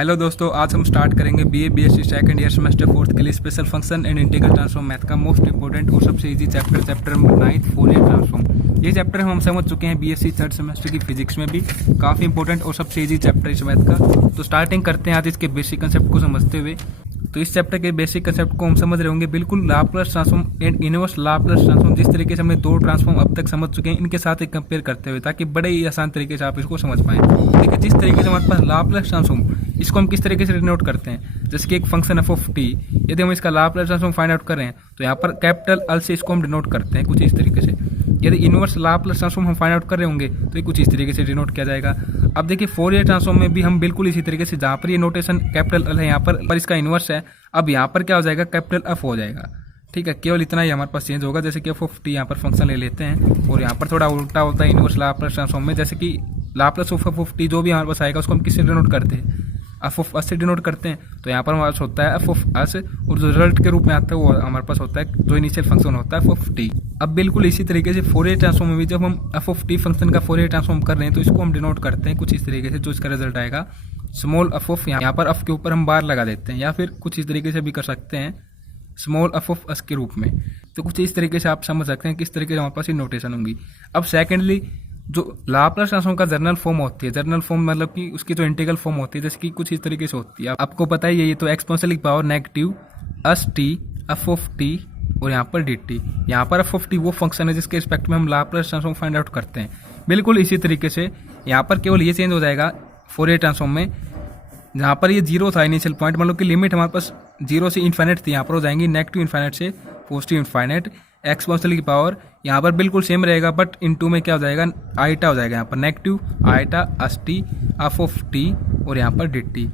Hello दोस्तों, आज हम स्टार्ट करेंगे BA BSc second year semester fourth के लिए special function and integral transform math का मोस्ट इंपोर्टेंट और सबसे easy chapter number 9 Fourier transform. ये चैप्टर हम समझ चुके हैं बीएससी थर्ड सेमेस्टर की फिजिक्स में भी, काफ़ी इंपॉर्टेंट और सबसे इजी चैप्टर इस मैथ का। तो स्टार्टिंग करते हैं आज इसके बेसिक कंसेप्ट को समझते हुए। तो इस चैप्टर के बेसिक कंसेप्ट को हम समझ रहे होंगे बिल्कुल Laplace transform and inverse Laplace transform. जिस तरीके से हमने दो ट्रांसफॉर्म अब तक समझ चुके हैं, इनके साथ एक कंपेयर करते हुए, ताकि बड़े ही आसान तरीके से आप इसको समझ पाएं। देखिए, जिस तरीके से हमारे पास लाप्लास ट्रांसफॉर्म, इसको हम किस तरीके से डिनोट करते हैं, जैसे कि एक फंक्शन एफ ऑफ टी, यदि हम इसका लाप्लास ट्रांसफॉर्म फाइंड आउट कर रहे हैं तो यहाँ पर कैपिटल एल से इसको हम डिनोट करते हैं कुछ इस तरीके से। यदि इनवर्स लाप्लास ट्रांसफॉर्म हम फाइंड आउट कर रहे होंगे तो ये कुछ इस तरीके से डिनोट किया जाएगा। अब देखिए, फोरियर ट्रांसफॉर्म में भी हम बिल्कुल इसी तरीके से, जहाँ पर ये नोटेशन कैपिटल एल है, यहाँ पर इसका इनवर्स है, अब यहाँ पर क्या हो जाएगा, कैपिटल एफ हो जाएगा। ठीक है, केवल इतना ही हमारे पास चेंज होगा। जैसे कि एफ ऑफ टी यहाँ पर फंक्शन ले लेते हैं और यहाँ पर थोड़ा उल्टा होता है इनवर्स लाप्लास ट्रांसफॉर्म में। जैसे कि Laplace of F of T जो भी हमारे पास आएगा उसको हम किससे डिनोट करते हैं, एफ ऑफ एस से डिनोट करते हैं। तो यहाँ पर हमारे पास होता है एफ ऑफ एस, और जो रिजल्ट के रूप में आता है वो हमारे पास होता है जो इनिशियल फंक्शन होता है एफ ऑफ टी। अब बिल्कुल इसी तरीके से फोरियर ट्रांसफॉर्म में भी जब हम एफ ऑफ टी फंक्शन का फोरियर ट्रांसफॉर्म कर रहे हैं तो इसको हम डिनोट करते हैं कुछ इस तरीके से। जो इसका रिजल्ट आएगा स्मॉल एफ ऑफ, यहाँ पर एफ के ऊपर हम बार लगा देते हैं, या फिर कुछ इस तरीके से भी कर सकते हैं स्मॉल एफ ऑफ एस के रूप में। तो कुछ इस तरीके से आप समझ सकते हैं किस तरीके से हमारे पास ये नोटेशन होंगी। अब सेकेंडली, जो लाप्लास ट्रांसफॉर्म का जर्नल फॉर्म होती है, जर्नल फॉर्म मतलब कि उसकी जो इंटीग्रल फॉर्म होती है, जैसे कि कुछ इस तरीके से होती है। आपको पता ही है, ये तो एक्सपोनेंशियल की power negative S T F of T और यहाँ पर डी टी। यहाँ पर एफ ऑफ टी वो फंक्शन है जिसके रिस्पेक्ट में हम लाप्लास ट्रांसफॉर्म फाइंड आउट करते हैं। बिल्कुल इसी तरीके से यहाँ पर केवल ये चेंज हो जाएगा फोरियर ट्रांसफॉर्म में, जहाँ पर ये जीरो था इनिशियल पॉइंट, मतलब कि लिमिट हमारे पास जीरो से इन्फाइनेट थी, यहाँ पर हो जाएंगी नेगेटिव इन्फाइनेट से पॉजिटिव इन्फाइनेट। एक्सपोनेंशियल की पावर यहाँ पर बिल्कुल सेम रहेगा, बट इनटू में क्या हो जाएगा, आईटा हो जाएगा। यहाँ पर negative आईटा S T F of T और यहाँ पर डी टी।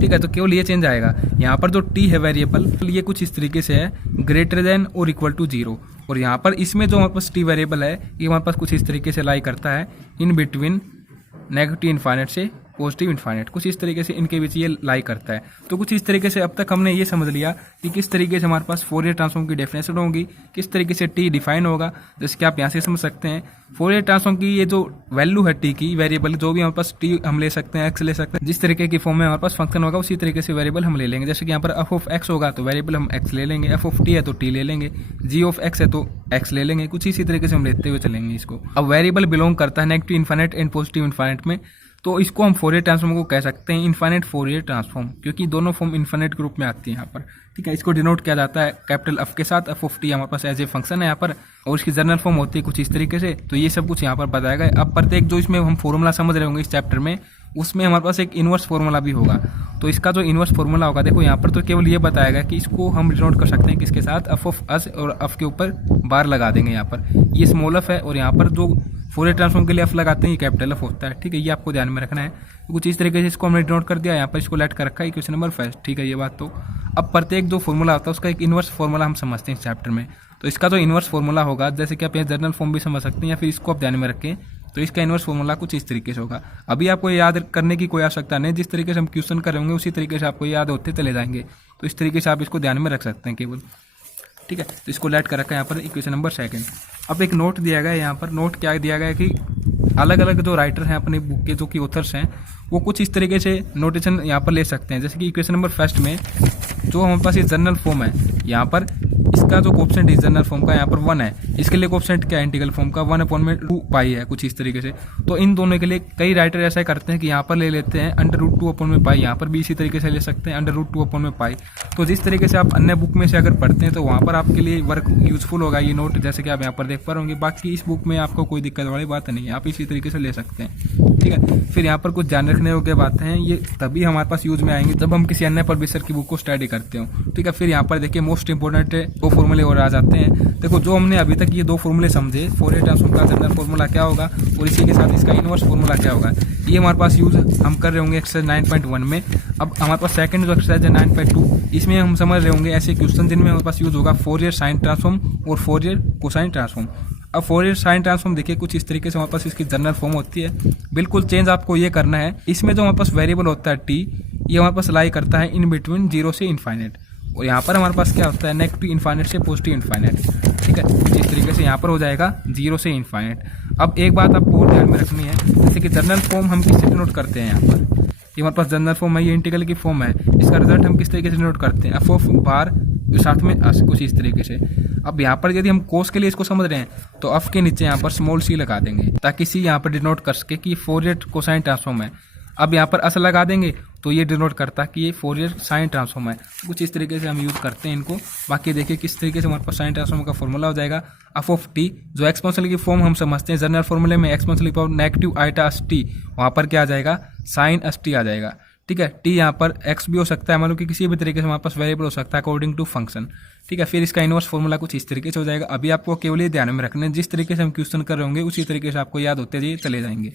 ठीक है, तो केवल ये चेंज आएगा। यहाँ पर जो टी है वेरिएबल, ये कुछ इस तरीके से है, ग्रेटर देन और इक्वल टू जीरो। और यहाँ पर इसमें जो हमारे पास टी वेरिएबल है, ये हमारे पास कुछ इस तरीके से लाई करता है इन बिटवीन नेगेटिव इन्फाइनेट से पॉजिटिव इन्फाइनेट, कुछ इस तरीके से इनके बीच ये लाई करता है। तो कुछ इस तरीके से अब तक हमने ये समझ लिया कि किस तरीके से हमारे पास फोरियर ट्रांसफॉर्म की डेफिनेशन होगी, किस तरीके से टी डिफाइन होगा। जैसे कि आप यहाँ से समझ सकते हैं, फोरियर ट्रांसफॉर्म की ये जो वैल्यू है टी की, वेरिएबल जो भी हमारे पास टी हम ले सकते हैं, एक्स ले सकते हैं, जिस तरीके की फॉर्म में हमारे पास फंक्शन होगा उसी तरीके से वेरिएबल हम ले लेंगे। जैसे कि यहाँ पर एफ ऑफ एक्स होगा तो वेरिएबल हम एक्स ले लेंगे, एफ ऑफ टी है तो टी ले लेंगे, जी ऑफ एक्स है तो एक्स ले लेंगे, कुछ इसी तरीके से हम लेते हुए चलेंगे इसको। अब वेरिएबल बिलोंग करता है negative infinite and positive infinite में, तो इसको हम फोरियर ट्रांसफॉर्म को कह सकते हैं इन्फाइनेट फोरियर ट्रांसफॉर्म, क्योंकि दोनों फॉर्म इन्फाइनेट के रूप में आती है यहाँ पर। ठीक है, इसको डिनोट किया जाता है कैपिटल एफ के साथ, एफ ऑफ टी हमारे पास एज ए फंक्शन है यहाँ पर, और इसकी जर्नल फॉर्म होती है कुछ इस तरीके से। तो ये सब कुछ यहाँ पर बताया गया। अब प्रत्येक जो इसमें हम फॉर्मूला समझ रहे होंगे इस चैप्टर में, उसमें हमारे पास एक इनवर्स फॉर्मूला भी होगा। तो इसका जो इनवर्स फॉर्मूला होगा, देखो यहाँ पर तो केवल ये बताया गया कि इसको हम डिनोट कर सकते हैं किसके साथ, एफ ऑफ एस, और एफ के ऊपर बार लगा देंगे। यहाँ पर ये स्मॉल एफ है और यहाँ पर जो फोरियर ट्रांसफॉर्म के लिए एफ लगाते हैं ये कैपिटल एफ होता है। ठीक है, ये आपको ध्यान में रखना है। तो कुछ इस तरीके से इसको हमने डिनोट कर दिया, यहाँ पर इसको लेट कर रखा है क्वेश्चन नंबर 5। ठीक है, ये बात। तो अब प्रत्येक जो फॉर्मूला होता है उसका एक इनवर्स फॉर्मूला हम समझते हैं इस चैप्टर में। तो इसका जो इनवर्स फॉर्मूला होगा, जैसे कि आप यहाँ जर्नल फॉर्म भी समझ सकते हैं, या फिर इसको आप ध्यान में रखें, तो इसका इनवर्स फॉर्मूला कुछ इस तरीके से होगा। अभी आपको याद करने की कोई आवश्यकता नहीं, जिस तरीके से हम क्वेश्चन कर रहे होंगे उसी तरीके से आपको याद होते चले जाएंगे। तो इस तरीके से आप इसको ध्यान में रख सकते हैं केवल। ठीक है, तो इसको लेट कर रखा है यहाँ पर इक्वेशन नंबर 2। अब एक नोट दिया गया है यहाँ पर। नोट क्या दिया गया है कि अलग अलग जो राइटर हैं अपने बुक के, जो कि ऑथर्स हैं, वो कुछ इस तरीके से नोटेशन यहाँ पर ले सकते हैं। जैसे कि इक्वेशन नंबर 1 में जो हमारे पास ये जर्नल फॉर्म है, यहाँ पर इसका जो कोएफिशिएंट है जर्नल फॉर्म का यहाँ पर 1 है, इसके लिए कोएफिशिएंट क्या है इंटीग्रल फॉर्म का, 1/2 पाई है कुछ इस तरीके से। तो इन दोनों के लिए कई राइटर ऐसा करते हैं कि यहाँ पर ले लेते हैं √2 पाई, यहाँ पर भी इसी तरीके से ले सकते हैं √2 पाई। तो जिस तरीके से आप अन्य बुक में से अगर पढ़ते हैं तो वहाँ पर आपके लिए वर्क यूजफुल होगा ये नोट, जैसे कि आप यहाँ पर देख पा रहे होंगे। बाकी इस बुक में आपको कोई दिक्कत वाली बात नहीं है, आप इसी तरीके से ले सकते हैं। ठीक है, फिर यहाँ पर कुछ ध्यान रखने योग्य बातें हैं, ये तभी हमारे पास यूज में आएंगे जब हम किसी अन्य पब्लिशर की बुक को स्टडी करते हो। ठीक है, फिर यहाँ पर देखिए मोस्ट इंपोर्टेंट 2 फॉर्मूले और आ जाते हैं। देखो, जो हमने अभी तक ये 2 फॉर्मूले समझे, फोरियर ट्रांसफॉर्म का जनरल फॉर्मूला क्या होगा और इसी के साथ इसका इनवर्स फॉर्मूला क्या होगा, ये हमारे पास यूज हम कर रहे होंगे एक्सरसाइज 9.1 में। अब हमारे पास सेकंड जो एक्सरसाइज है 9.2, इसमें हम समझ रहे होंगे ऐसे क्वेश्चन जिनमें हमारे पास यूज होगा फोरियर साइन ट्रांसफॉर्म और फोरियर कोसाइन ट्रांसफॉर्म। अब फोरियर साइन ट्रांसफॉर्म देखिए कुछ इस तरीके से हमारे पास इसकी जनरल फॉर्म होती है। बिल्कुल चेंज आपको ये करना है, इसमें जो हमारे पास वेरिएबल होता है टी, ये हमारे पास लाई करता है इन बिटवीन 0 से इन्फाइनेट, और यहाँ पर हमारे पास क्या होता है नेगेटिव इन्फाइनेट से पॉजिटिव इन्फाइनेट। ठीक है, इस तरीके से यहाँ पर हो जाएगा 0 से इन्फाइनेट। अब एक बात आपको और ध्यान में रखनी है, जैसे कि जर्नल फॉर्म हम किससे डिनोट करते हैं यहाँ पर, ये हमारे पास जनरल फॉर्म है, ये इंटीग्रल की फॉर्म है। इसका रिजल्ट हम किस तरीके से नोट करते हैं, एफ ऑफ बार साथ में अस, कुछ इस तरीके से। अब यहाँ पर यदि हम कोस के लिए इसको समझ रहे हैं तो एफ के नीचे यहाँ पर स्मॉल सी लगा देंगे ताकि सी यहाँ पर डिनोट कर सके कि फोरियर कोसाइन ट्रांसफॉर्म है। अब यहाँ पर अस लगा देंगे तो ये डिनोट करता है कि ये फोरियर साइन ट्रांसफॉर्म है। तो कुछ इस तरीके से हम यूज करते हैं इनको। बाकी देखिए किस तरीके से हमारे पास साइन ट्रांसफॉर्म का फॉर्मूला हो जाएगा, एफ ऑफ टी, जो एक्सपोनेंशियल की फॉर्म हम समझते हैं जनरल फॉर्मूले में, एक्सपोनेंशियल की power negative iota S T, वहाँ पर क्या आ जाएगा, साइन एस टी आ जाएगा। ठीक है, टी यहाँ पर एक्स भी हो सकता है, मतलब कि किसी भी तरीके से हमारे पास वेरिएबल हो सकता है अकॉर्डिंग टू फंक्शन। ठीक है, फिर इसका इनवर्स फॉर्मूला कुछ इस तरीके से हो जाएगा। अभी आपको केवल ये ध्यान में रखना है, जिस तरीके से हम क्वेश्चन कर रहे होंगे उसी तरीके से आपको याद होते हुए चले जाएंगे।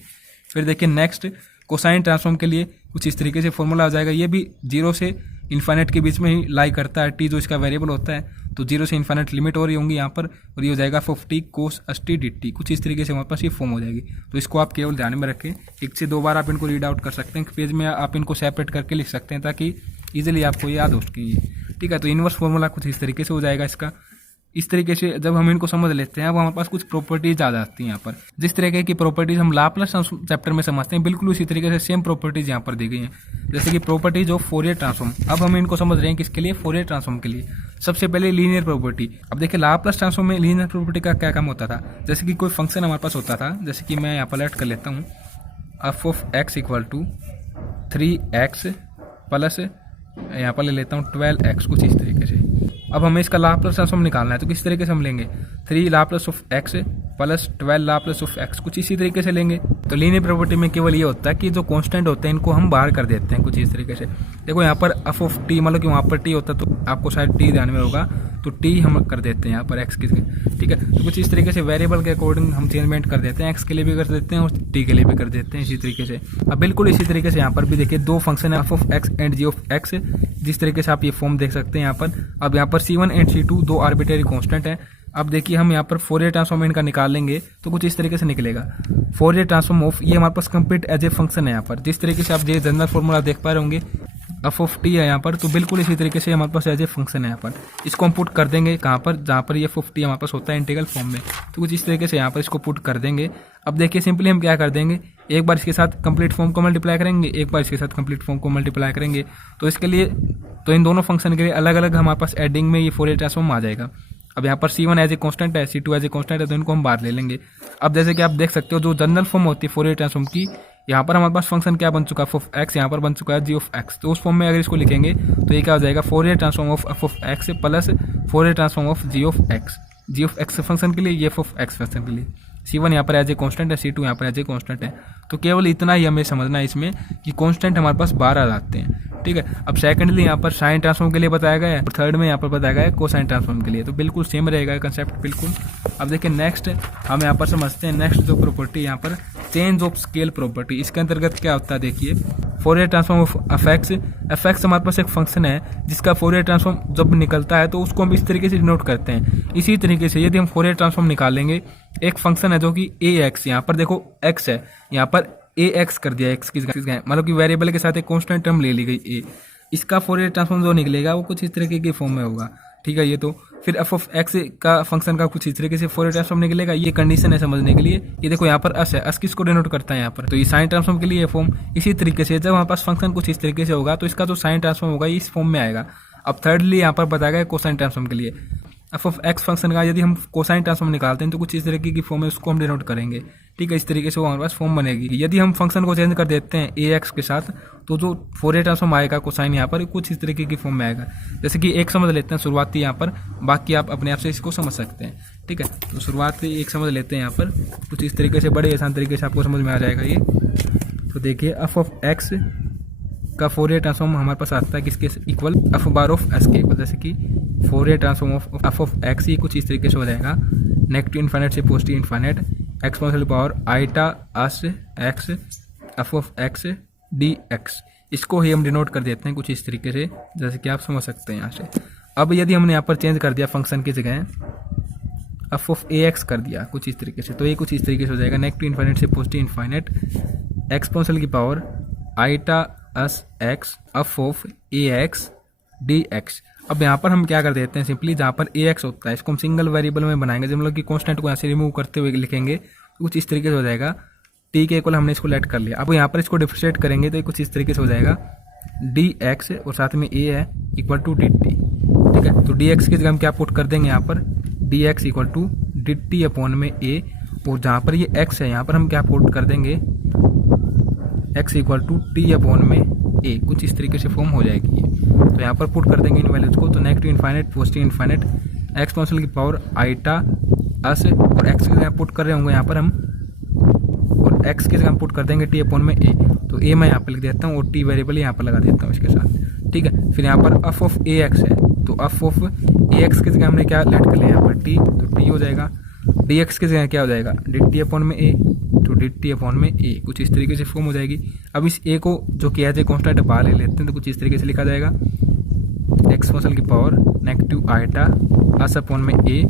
फिर देखिए नेक्स्ट कोसाइन ट्रांसफॉर्म के लिए कुछ इस तरीके से फॉर्मूला आ जाएगा। ये भी 0 से इन्फाइनेट के बीच में ही लाई करता है, टी जो इसका वेरिएबल होता है, तो 0 से इन्फाइनेट लिमिट हो रही होंगी यहाँ पर, और ये हो जाएगा 50 कोस एस टी डी टी। कुछ इस तरीके से हमारे पास ये फॉर्म हो जाएगी। तो इसको आप केवल ध्यान में रखें, 1 से 2 बार आप इनको रीड आउट कर सकते हैं, पेज में आप इनको सेपरेट करके लिख सकते हैं ताकि ईजिली आपको याद हो सके। ठीक है, तो इनवर्स फॉर्मूला कुछ इस तरीके से हो जाएगा इसका। इस तरीके से जब हम इनको समझ लेते हैं, अब हमारे पास कुछ प्रॉपर्टीज आ जाती हैं यहाँ पर। जिस तरीके की प्रॉपर्टीज हम लाप्लास चैप्टर में समझते हैं, बिल्कुल उसी तरीके से सेम प्रॉपर्टीज यहाँ पर दी गई हैं, जैसे कि प्रॉपर्टीज ऑफ फोरियर ट्रांसफॉर्म। अब हम इनको समझ रहे हैं किसके लिए, फोरियर ट्रांसफॉर्म के लिए। सबसे पहले लीनियर प्रॉपर्टी। अब देखिए लाप्लास ट्रांसफॉर्म में लीनियर प्रॉपर्टी का क्या काम होता था, जैसे कि कोई फंक्शन हमारे पास होता था, जैसे कि मैं यहाँ पर लेट कर लेता हूँ, F of X equal to 3x plus यहाँ पर ले लेता हूँ 12x, कुछ इस तरीके से। अब हमें इसका लाप्लास ट्रांसफॉर्म निकालना है, तो किस तरीके से हम लेंगे, 3 Laplace of x plus 12 Laplace of x, कुछ इसी तरीके से लेंगे। तो लीनियर प्रॉपर्टी में केवल ये होता है कि जो कांस्टेंट होते हैं इनको हम बाहर कर देते हैं, कुछ इस तरीके से। देखो यहाँ पर एफ ऑफ टी, मतलब कि वहाँ पर टी होता है तो आपको शायद टी ध्यान में होगा, तो टी हम कर देते हैं यहाँ पर एक्स की। ठीक है, तो कुछ इस तरीके से वेरिएबल के अकॉर्डिंग हम चेंजमेंट कर देते हैं, एक्स के लिए भी कर देते हैं और टी के लिए भी कर देते हैं, इसी तरीके से। अब बिल्कुल इसी तरीके से यहाँ पर भी देखिए 2 फंक्शन है, F of X and G of X, जिस तरीके से आप ये फॉर्म देख सकते हैं यहाँ पर। अब यहाँ पर C1 and C2 2 arbitrary constant है। अब देखिए हम यहाँ पर फोरियर ट्रांसफॉर्म इनका निकाल लेंगे तो कुछ इस तरीके से निकलेगा, फोरियर ट्रांसफॉर्म ऑफ, ये हमारे पास कंप्लीट एज ए फंक्शन है यहाँ पर। जिस तरीके से आप ये जनरल फॉर्मूला देख पा रहे होंगे, एफ ऑफ टी है यहाँ पर, तो बिल्कुल इसी तरीके से हमारे पास एज ए फंक्शन है यहाँ पर। इसको हम पुट कर देंगे कहाँ पर, जहाँ पर ये एफ ऑफ टी हमारे पास होता है इंटीग्रल फॉर्म में, तो कुछ इस तरीके से यहाँ पर इसको पुट कर देंगे। अब देखिए सिंपली हम क्या कर देंगे, एक बार इसके साथ कंप्लीट फॉर्म को मल्टीप्लाई करेंगे, एक बार इसके साथ कंप्लीट फॉर्म को मल्टीप्लाई करेंगे। तो इसके लिए, तो इन दोनों फंक्शन के लिए अलग अलग हमारे पास एडिंग में ये फोरियर ट्रांसफॉर्म आ जाएगा। अब यहाँ पर C1 एज ए कांस्टेंट है, C2 एज ए कांस्टेंट है, तो इनको हम बाहर ले लेंगे। अब जैसे कि आप देख सकते हो जो जनरल फॉर्म होती है फोरियर ट्रांसफॉर्म की, यहाँ पर हमारे पास फंक्शन क्या बन चुका है, एफ ऑफ एक्स, यहाँ पर बन चुका है जी ऑफ एक्स। तो उस फॉर्म में अगर इसको लिखेंगे तो ये क्या हो जाएगा, Fourier transform of F of X plus Fourier transform of G of X. G of X function के लिए, ये एफ ऑफ एक्स फंक्शन के लिए। C1 यहाँ पर एज ए कांस्टेंट है, C2 यहाँ पर एज ए कांस्टेंट है। तो केवल इतना ही हमें समझना है इसमें कि कांस्टेंट हमारे पास 12 आ जाते हैं। ठीक है, अब सेकंडली यहाँ पर साइन ट्रांसफॉर्म के लिए बताया गया है, और थर्ड में यहाँ पर बताया गया है कोसाइन ट्रांसफॉर्म के लिए। तो बिल्कुल सेम रहेगा कंसेप्ट बिल्कुल। अब देखिए नेक्स्ट हम यहाँ पर समझते हैं नेक्स्ट जो प्रॉपर्टी यहाँ पर, चेंज ऑफ स्केल प्रॉपर्टी। इसके अंतर्गत क्या होता है देखिए, Fourier transform of F x हमारे पास एक फंक्शन है जिसका फोरियर ट्रांसफॉर्म जब निकलता है तो उसको हम इस तरीके से डिनोट करते हैं। इसी तरीके से यदि हम फोरियर ट्रांसफॉर्म निकालेंगे, एक फंक्शन है जो कि ए एक्स, यहाँ पर देखो एक्स है, यहाँ पर ए एक्स कर दिया, एक्स की मतलब कि वेरिएबल के साथ एक कांस्टेंट टर्म ले ली गई ए। इसका फोरियर ट्रांसफॉर्म जो निकलेगा वो कुछ इस तरीके के फॉर्म में होगा। ठीक है, ये तो फिर एफ ऑफ एक्स का फंक्शन का कुछ इस तरीके से फोरियर ट्रांसफॉर्म निकलेगा। ये कंडीशन है समझने के लिए। ये देखो यहाँ पर अस है, अस किसको डिनोट करता है यहाँ पर, तो ये साइन ट्रांसफॉर्म के लिए फॉर्म। इसी तरीके से जब हमारे पास फंक्शन कुछ इस तरीके से होगा तो इसका जो साइन ट्रांसफॉर्म होगा इस फॉर्म में आएगा। अब थर्डली यहाँ पर बताया गया कोसाइन ट्रांसफॉर्म के लिए, एफ ऑफ एक्स फंक्शन का यदि हम कोसाइन ट्रांसफॉर्म निकालते हैं तो कुछ इस तरीके की फॉर्म है, उसको हम डिनोट करेंगे। ठीक है, इस तरीके से वो हमारे पास फॉर्म बनेगी। यदि हम फंक्शन को चेंज कर देते हैं ए एक्स के साथ, तो जो फोरियर ट्रांसफॉर्म आएगा कोसाइन यहाँ पर कुछ इस तरीके की फॉर्म में आएगा। जैसे कि एक समझ लेते हैं शुरुआती यहाँ पर, बाकी आप अपने आप से इसको समझ सकते हैं। ठीक है, तो शुरुआत से एक समझ लेते हैं यहाँ पर, कुछ इस तरीके से बड़े आसान तरीके से आपको समझ में आ जाएगा ये। तो देखिए एफ ऑफ एक्स का फोरियर ट्रांसफॉर्म हमारे पास आता है किसके equal, F bar of S के इक्वल। जैसे कि Fourier transform of F of X, ये कुछ इस तरीके से हो जाएगा, नेगेटिव इन्फाइनेट से positive infinite, exponential power iota S X F of X D X. इसको ही हम डिनोट कर देते हैं कुछ इस तरीके से, जैसे कि आप समझ सकते हैं यहाँ से। अब यदि हमने यहाँ पर चेंज कर दिया फंक्शन की जगह एफ ऑफ ए एक्स कर दिया कुछ इस तरीके से, तो ये कुछ इस तरीके से हो जाएगा, नेगेटिव इन्फाइनेट से पॉजिटिव इन्फाइनेट, एक्सपोनेंशियल की power iota S X F of A X D X. अब यहाँ पर हम क्या कर देते हैं, सिंपली जहाँ पर ए एक्स होता है इसको हम सिंगल वेरिएबल में बनाएंगे, जब मतलब कि कांस्टेंट को यहाँ से रिमूव करते हुए लिखेंगे तो कुछ इस तरीके से हो जाएगा, टी के इक्वल हमने इसको लेट कर लिया। अब यहाँ पर इसको डिफरेंशिएट करेंगे तो ये कुछ इस तरीके से हो जाएगा डी एक्स और साथ में ए है इक्वल टू डी टी। ठीक है, तो डी एक्स की जगह हम क्या पुट कर देंगे यहाँ पर D X equal to D T upon में ए, और जहाँ पर ये एक्स है यहाँ पर हम क्या पुट कर देंगे X equal to T upon में ए, कुछ इस तरीके से फॉर्म हो जाएगी ये। तो यहाँ पर पुट कर देंगे इन वैल्यूज को, तो negative infinite positive infinite exponential की पावर आईटा एस, और एक्स की जगह पुट कर रहे होंगे यहाँ पर हम, और एक्स की जगह पुट कर देंगे टी अपॉन में ए, तो ए मैं यहाँ पर लिख देता हूँ और टी वेरिएबल यहाँ पर लगा देता हूँ इसके साथ। ठीक है, फिर यहाँ पर एफ ऑफ ए एक्स है, तो एफ ऑफ ए एक्स की जगह हमने क्या लेट कर लिया यहाँ पर टी, तो टी हो जाएगा, डी एक्स की जगह क्या हो जाएगा डी टी अपॉन में ए, तो डी टी अपॉन में ए, कुछ इस तरीके से फॉर्म हो जाएगी। अब इस ए को जो कि एज ए कॉन्स्टेंट बाहर ले लेते हैं, तो कुछ इस तरीके से लिखा जाएगा एक्सपोनेंशियल की पावर नेगेटिव आईटा एस अपॉन में A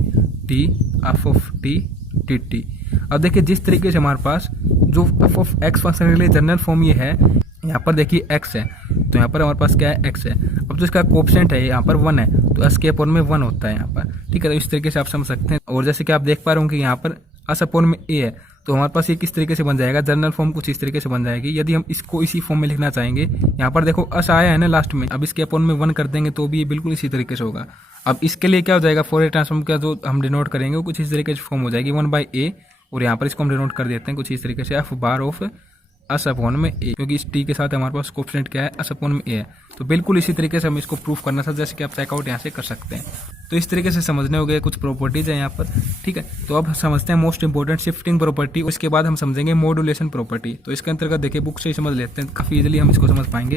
T F of T D T. अब देखिए जिस तरीके से हमारे पास जो एफ ऑफ एक्स फंक्शन के लिए जनरल फॉर्म ये है, यहाँ पर देखिए एक्स है, तो यहाँ पर हमारे पास क्या है एक्स है। अब जो इसका कोएफिशिएंट है यहाँ पर 1 है, तो एस के अपॉन में 1 होता है यहाँ पर। ठीक है, तो इस तरीके से आप समझ सकते हैं। और जैसे कि आप देख पा रहे हो कि यहाँ पर एस अपॉन में ए है, तो हमारे पास ये किस तरीके से बन जाएगा, जनरल फॉर्म कुछ इस तरीके से बन जाएगी। यदि हम इसको इसी फॉर्म में लिखना चाहेंगे, यहाँ पर देखो एस आया है ना लास्ट में, अब इसके अपॉन में 1 कर देंगे तो भी ये बिल्कुल इसी तरीके से होगा। अब इसके लिए क्या हो जाएगा, फोरियर ट्रांसफॉर्म का जो हम डिनोट करेंगे वो कुछ इस तरीके से फॉर्म हो जाएगी 1/a, और यहाँ पर इसको हम डिनोट कर देते हैं कुछ इस तरीके से F bar of S upon में ए, क्योंकि इस टी के साथ हमारे पास कोएफिशिएंट क्या है एस अपॉन में ए है। तो बिल्कुल इसी तरीके से हम इसको प्रूफ करना था, जैसे कि आप चेकआउट यहाँ से कर सकते हैं। तो इस तरीके से समझने हो गए कुछ प्रॉपर्टीज है यहाँ पर। ठीक है, तो अब समझते हैं मोस्ट इंपॉर्टेंट शिफ्टिंग प्रॉपर्टी, उसके बाद हम समझेंगे मॉड्यूलेशन प्रॉपर्टी। तो इसके अंतर्गत देखिए बुक से ही समझ लेते हैं, काफी इजिली हम इसको समझ पाएंगे।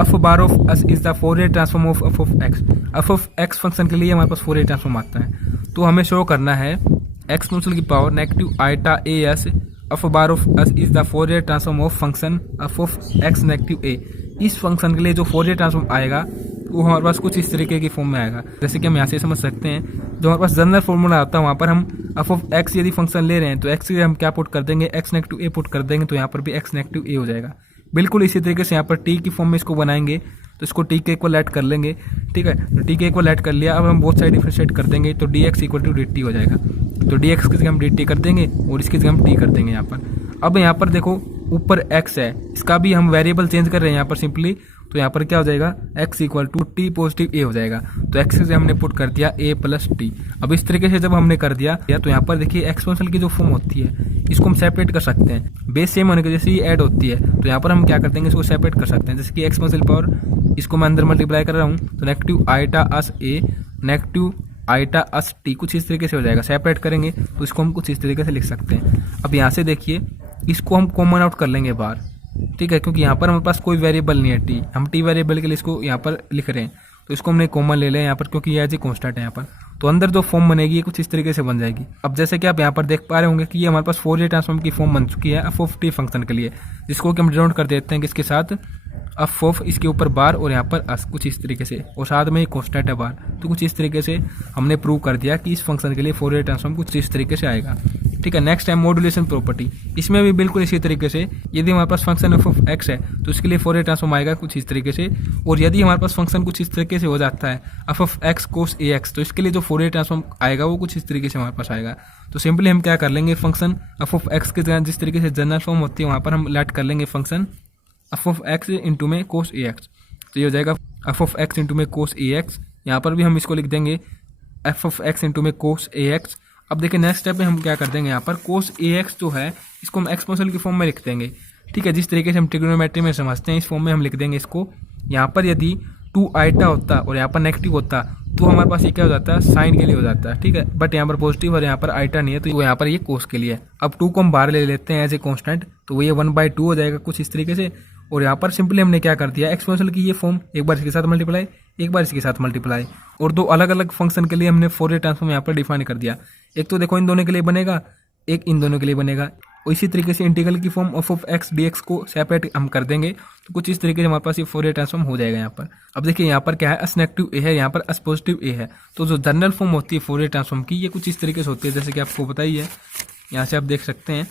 F bar of S is the Fourier transform of F of x. F of X function के लिए हमारे पास फोरियर ट्रांसफॉर्म आता है, तो हमें शो करना है एक्सपोनेंशियल की power negative iota A S F bar of S is the Fourier transform of function F of X negative A. इस फंक्शन के लिए जो फोरियर ट्रांसफॉर्म आएगा वो हमारे पास कुछ इस तरीके की फॉर्म में आएगा, जैसे कि हम यहाँ से समझ सकते हैं। जो हमारे पास जनरल फॉर्मूला आता है वहाँ पर हम एफ ऑफ एक्स यदि फंक्शन ले रहे हैं तो एक्स के हम क्या पुट कर देंगे एक्स नेगेटिव ए पुट कर देंगे, तो यहाँ पर भी एक्स नेगेटिव ए हो जाएगा। बिल्कुल इसी तरीके से यहाँ पर टी की फॉर्म में इसको बनाएंगे, तो इसको टी के इक्वल ऐड कर लेंगे। ठीक है, तो टी के इक्वल ऐड कर लिया। अब हम बोथ साइड डिफरेंशिएट कर देंगे, तो D X equal to D T हो जाएगा। तो डी एक्स की जगह हम डी टी कर देंगे और इसकी जगह हम टी कर देंगे यहाँ पर। अब यहाँ पर देखो ऊपर x है, इसका भी हम वेरिएबल चेंज कर रहे हैं यहाँ पर सिंपली, तो यहाँ पर क्या हो जाएगा x equal to t positive a हो जाएगा। तो x से हमने पुट कर दिया a प्लस टी। अब इस तरीके से जब हमने कर दिया तो यहाँ पर देखिए एक्सपोनेंशियल की जो फॉर्म होती है इसको हम सेपरेट कर सकते हैं। बेस सेम होने की वजह से ये ऐड होती है, तो यहाँ पर हम क्या करते हैं इसको सेपरेट कर सकते हैं। जैसे कि एक्सपोनेंशियल पावर इसको मैं अंदर मल्टीप्लाई कर रहा हूँ, तो negative आईटा S A negative आईटा S T कुछ इस तरीके से हो जाएगा। सेपरेट करेंगे तो इसको हम कुछ इस तरीके से लिख सकते हैं। अब यहाँ से देखिए इसको हम कॉमन आउट कर लेंगे बाहर। ठीक है, क्योंकि यहाँ पर हमारे पास कोई वेरिएबल नहीं है टी, हम टी वेरिएबल के लिए इसको यहाँ पर लिख रहे हैं, तो इसको हमने कॉमन ले लें यहाँ पर, क्योंकि ये एज ए कॉन्स्टेंट है यहाँ पर। तो अंदर जो फॉर्म बनेगी ये कुछ इस तरीके से बन जाएगी। अब जैसे कि आप यहाँ पर देख पा रहे होंगे कि ये हमारे पास फोरियर ट्रांसफॉर्म की फॉर्म बन चुकी है एफ ऑफ टी फंक्शन के लिए, जिसको कि हम डिनोट कर देते हैं किसके साथ एफ ऑफ इसके ऊपर बार और यहाँ पर एस कुछ इस तरीके से, और साथ में कॉन्स्टेंट है बार। तो कुछ इस तरीके से हमने प्रूव कर दिया कि इस फंक्शन के लिए फोरियर ट्रांसफॉर्म कुछ इस तरीके से आएगा। ठीक है, नेक्स्ट है मॉड्यूलेशन प्रॉपर्टी। इसमें भी बिल्कुल इसी तरीके से यदि हमारे पास फंक्शन एफ ऑफ एक्स है तो इसके लिए फोरियर ट्रांसफॉर्म आएगा कुछ इस तरीके से, और यदि हमारे पास फंक्शन कुछ इस तरीके से हो जाता है F of x cos A x, तो इसके लिए जो फोरियर ट्रांसफॉर्म आएगा वो कुछ इस तरीके से हमारे पास आएगा। तो सिंपली हम क्या कर लेंगे, फंक्शन एफ ऑफ एक्स के जिस तरीके से जनरल फॉर्म होती है वहाँ पर हम लेट कर लेंगे function F of x into में कोस ए एक्स, तो ये हो जाएगा एफ ऑफ एक्स इंटू में कोस ए एक्स। यहाँ पर भी हम इसको लिख देंगे एफ ऑफ एक्स इंटू में कोस ए एक्स। अब देखिए नेक्स्ट स्टेप में हम क्या कर देंगे, यहाँ पर कोस ए एक्स जो है इसको हम एक्सपोनेंशियल की फॉर्म में लिख देंगे। ठीक है, जिस तरीके से हम ट्रिग्नोमेट्री में समझते हैं इस फॉर्म में हम लिख देंगे इसको। यहाँ पर यदि 2 आईटा होता और यहाँ पर नेगेटिव होता तो हमारे पास ये क्या हो जाता है साइन के लिए हो जाता है। ठीक है, बट यहाँ पर पॉजिटिव और यहाँ पर आईटा नहीं है, तो यहाँ पर ये कोस के लिए। अब 2 को हम बाहर ले लेते हैं एज ए कॉन्स्टेंट, तो वो ये 1/2 हो जाएगा कुछ इस तरीके से। और यहाँ पर सिंपली हमने क्या कर दिया, एक्सपोनेंशियल की ये फॉर्म एक बार इसके साथ मल्टीप्लाई एक बार इसके साथ मल्टीप्लाई, और 2 अलग अलग फंक्शन के लिए हमने फोरियर ट्रांसफॉर्म यहाँ पर डिफाइन कर दिया। एक तो देखो इन दोनों के लिए बनेगा, एक इन दोनों के लिए बनेगा। और इसी तरीके से इंटीग्रल की form of X D x को सेपरेट हम कर देंगे, तो कुछ इस तरीके से हमारे पास ये फोरियर ट्रांसफॉर्म हो जाएगा यहाँ पर। अब देखिए यहाँ पर क्या है, एस नेगेटिव ए है, यहाँ पर एस पॉजिटिव ए है। तो जो जनरल फॉर्म होती है फोरियर ट्रांसफॉर्म की ये कुछ इस तरीके से होती है, जैसे कि आपको पता ही है। यहाँ से आप देख सकते हैं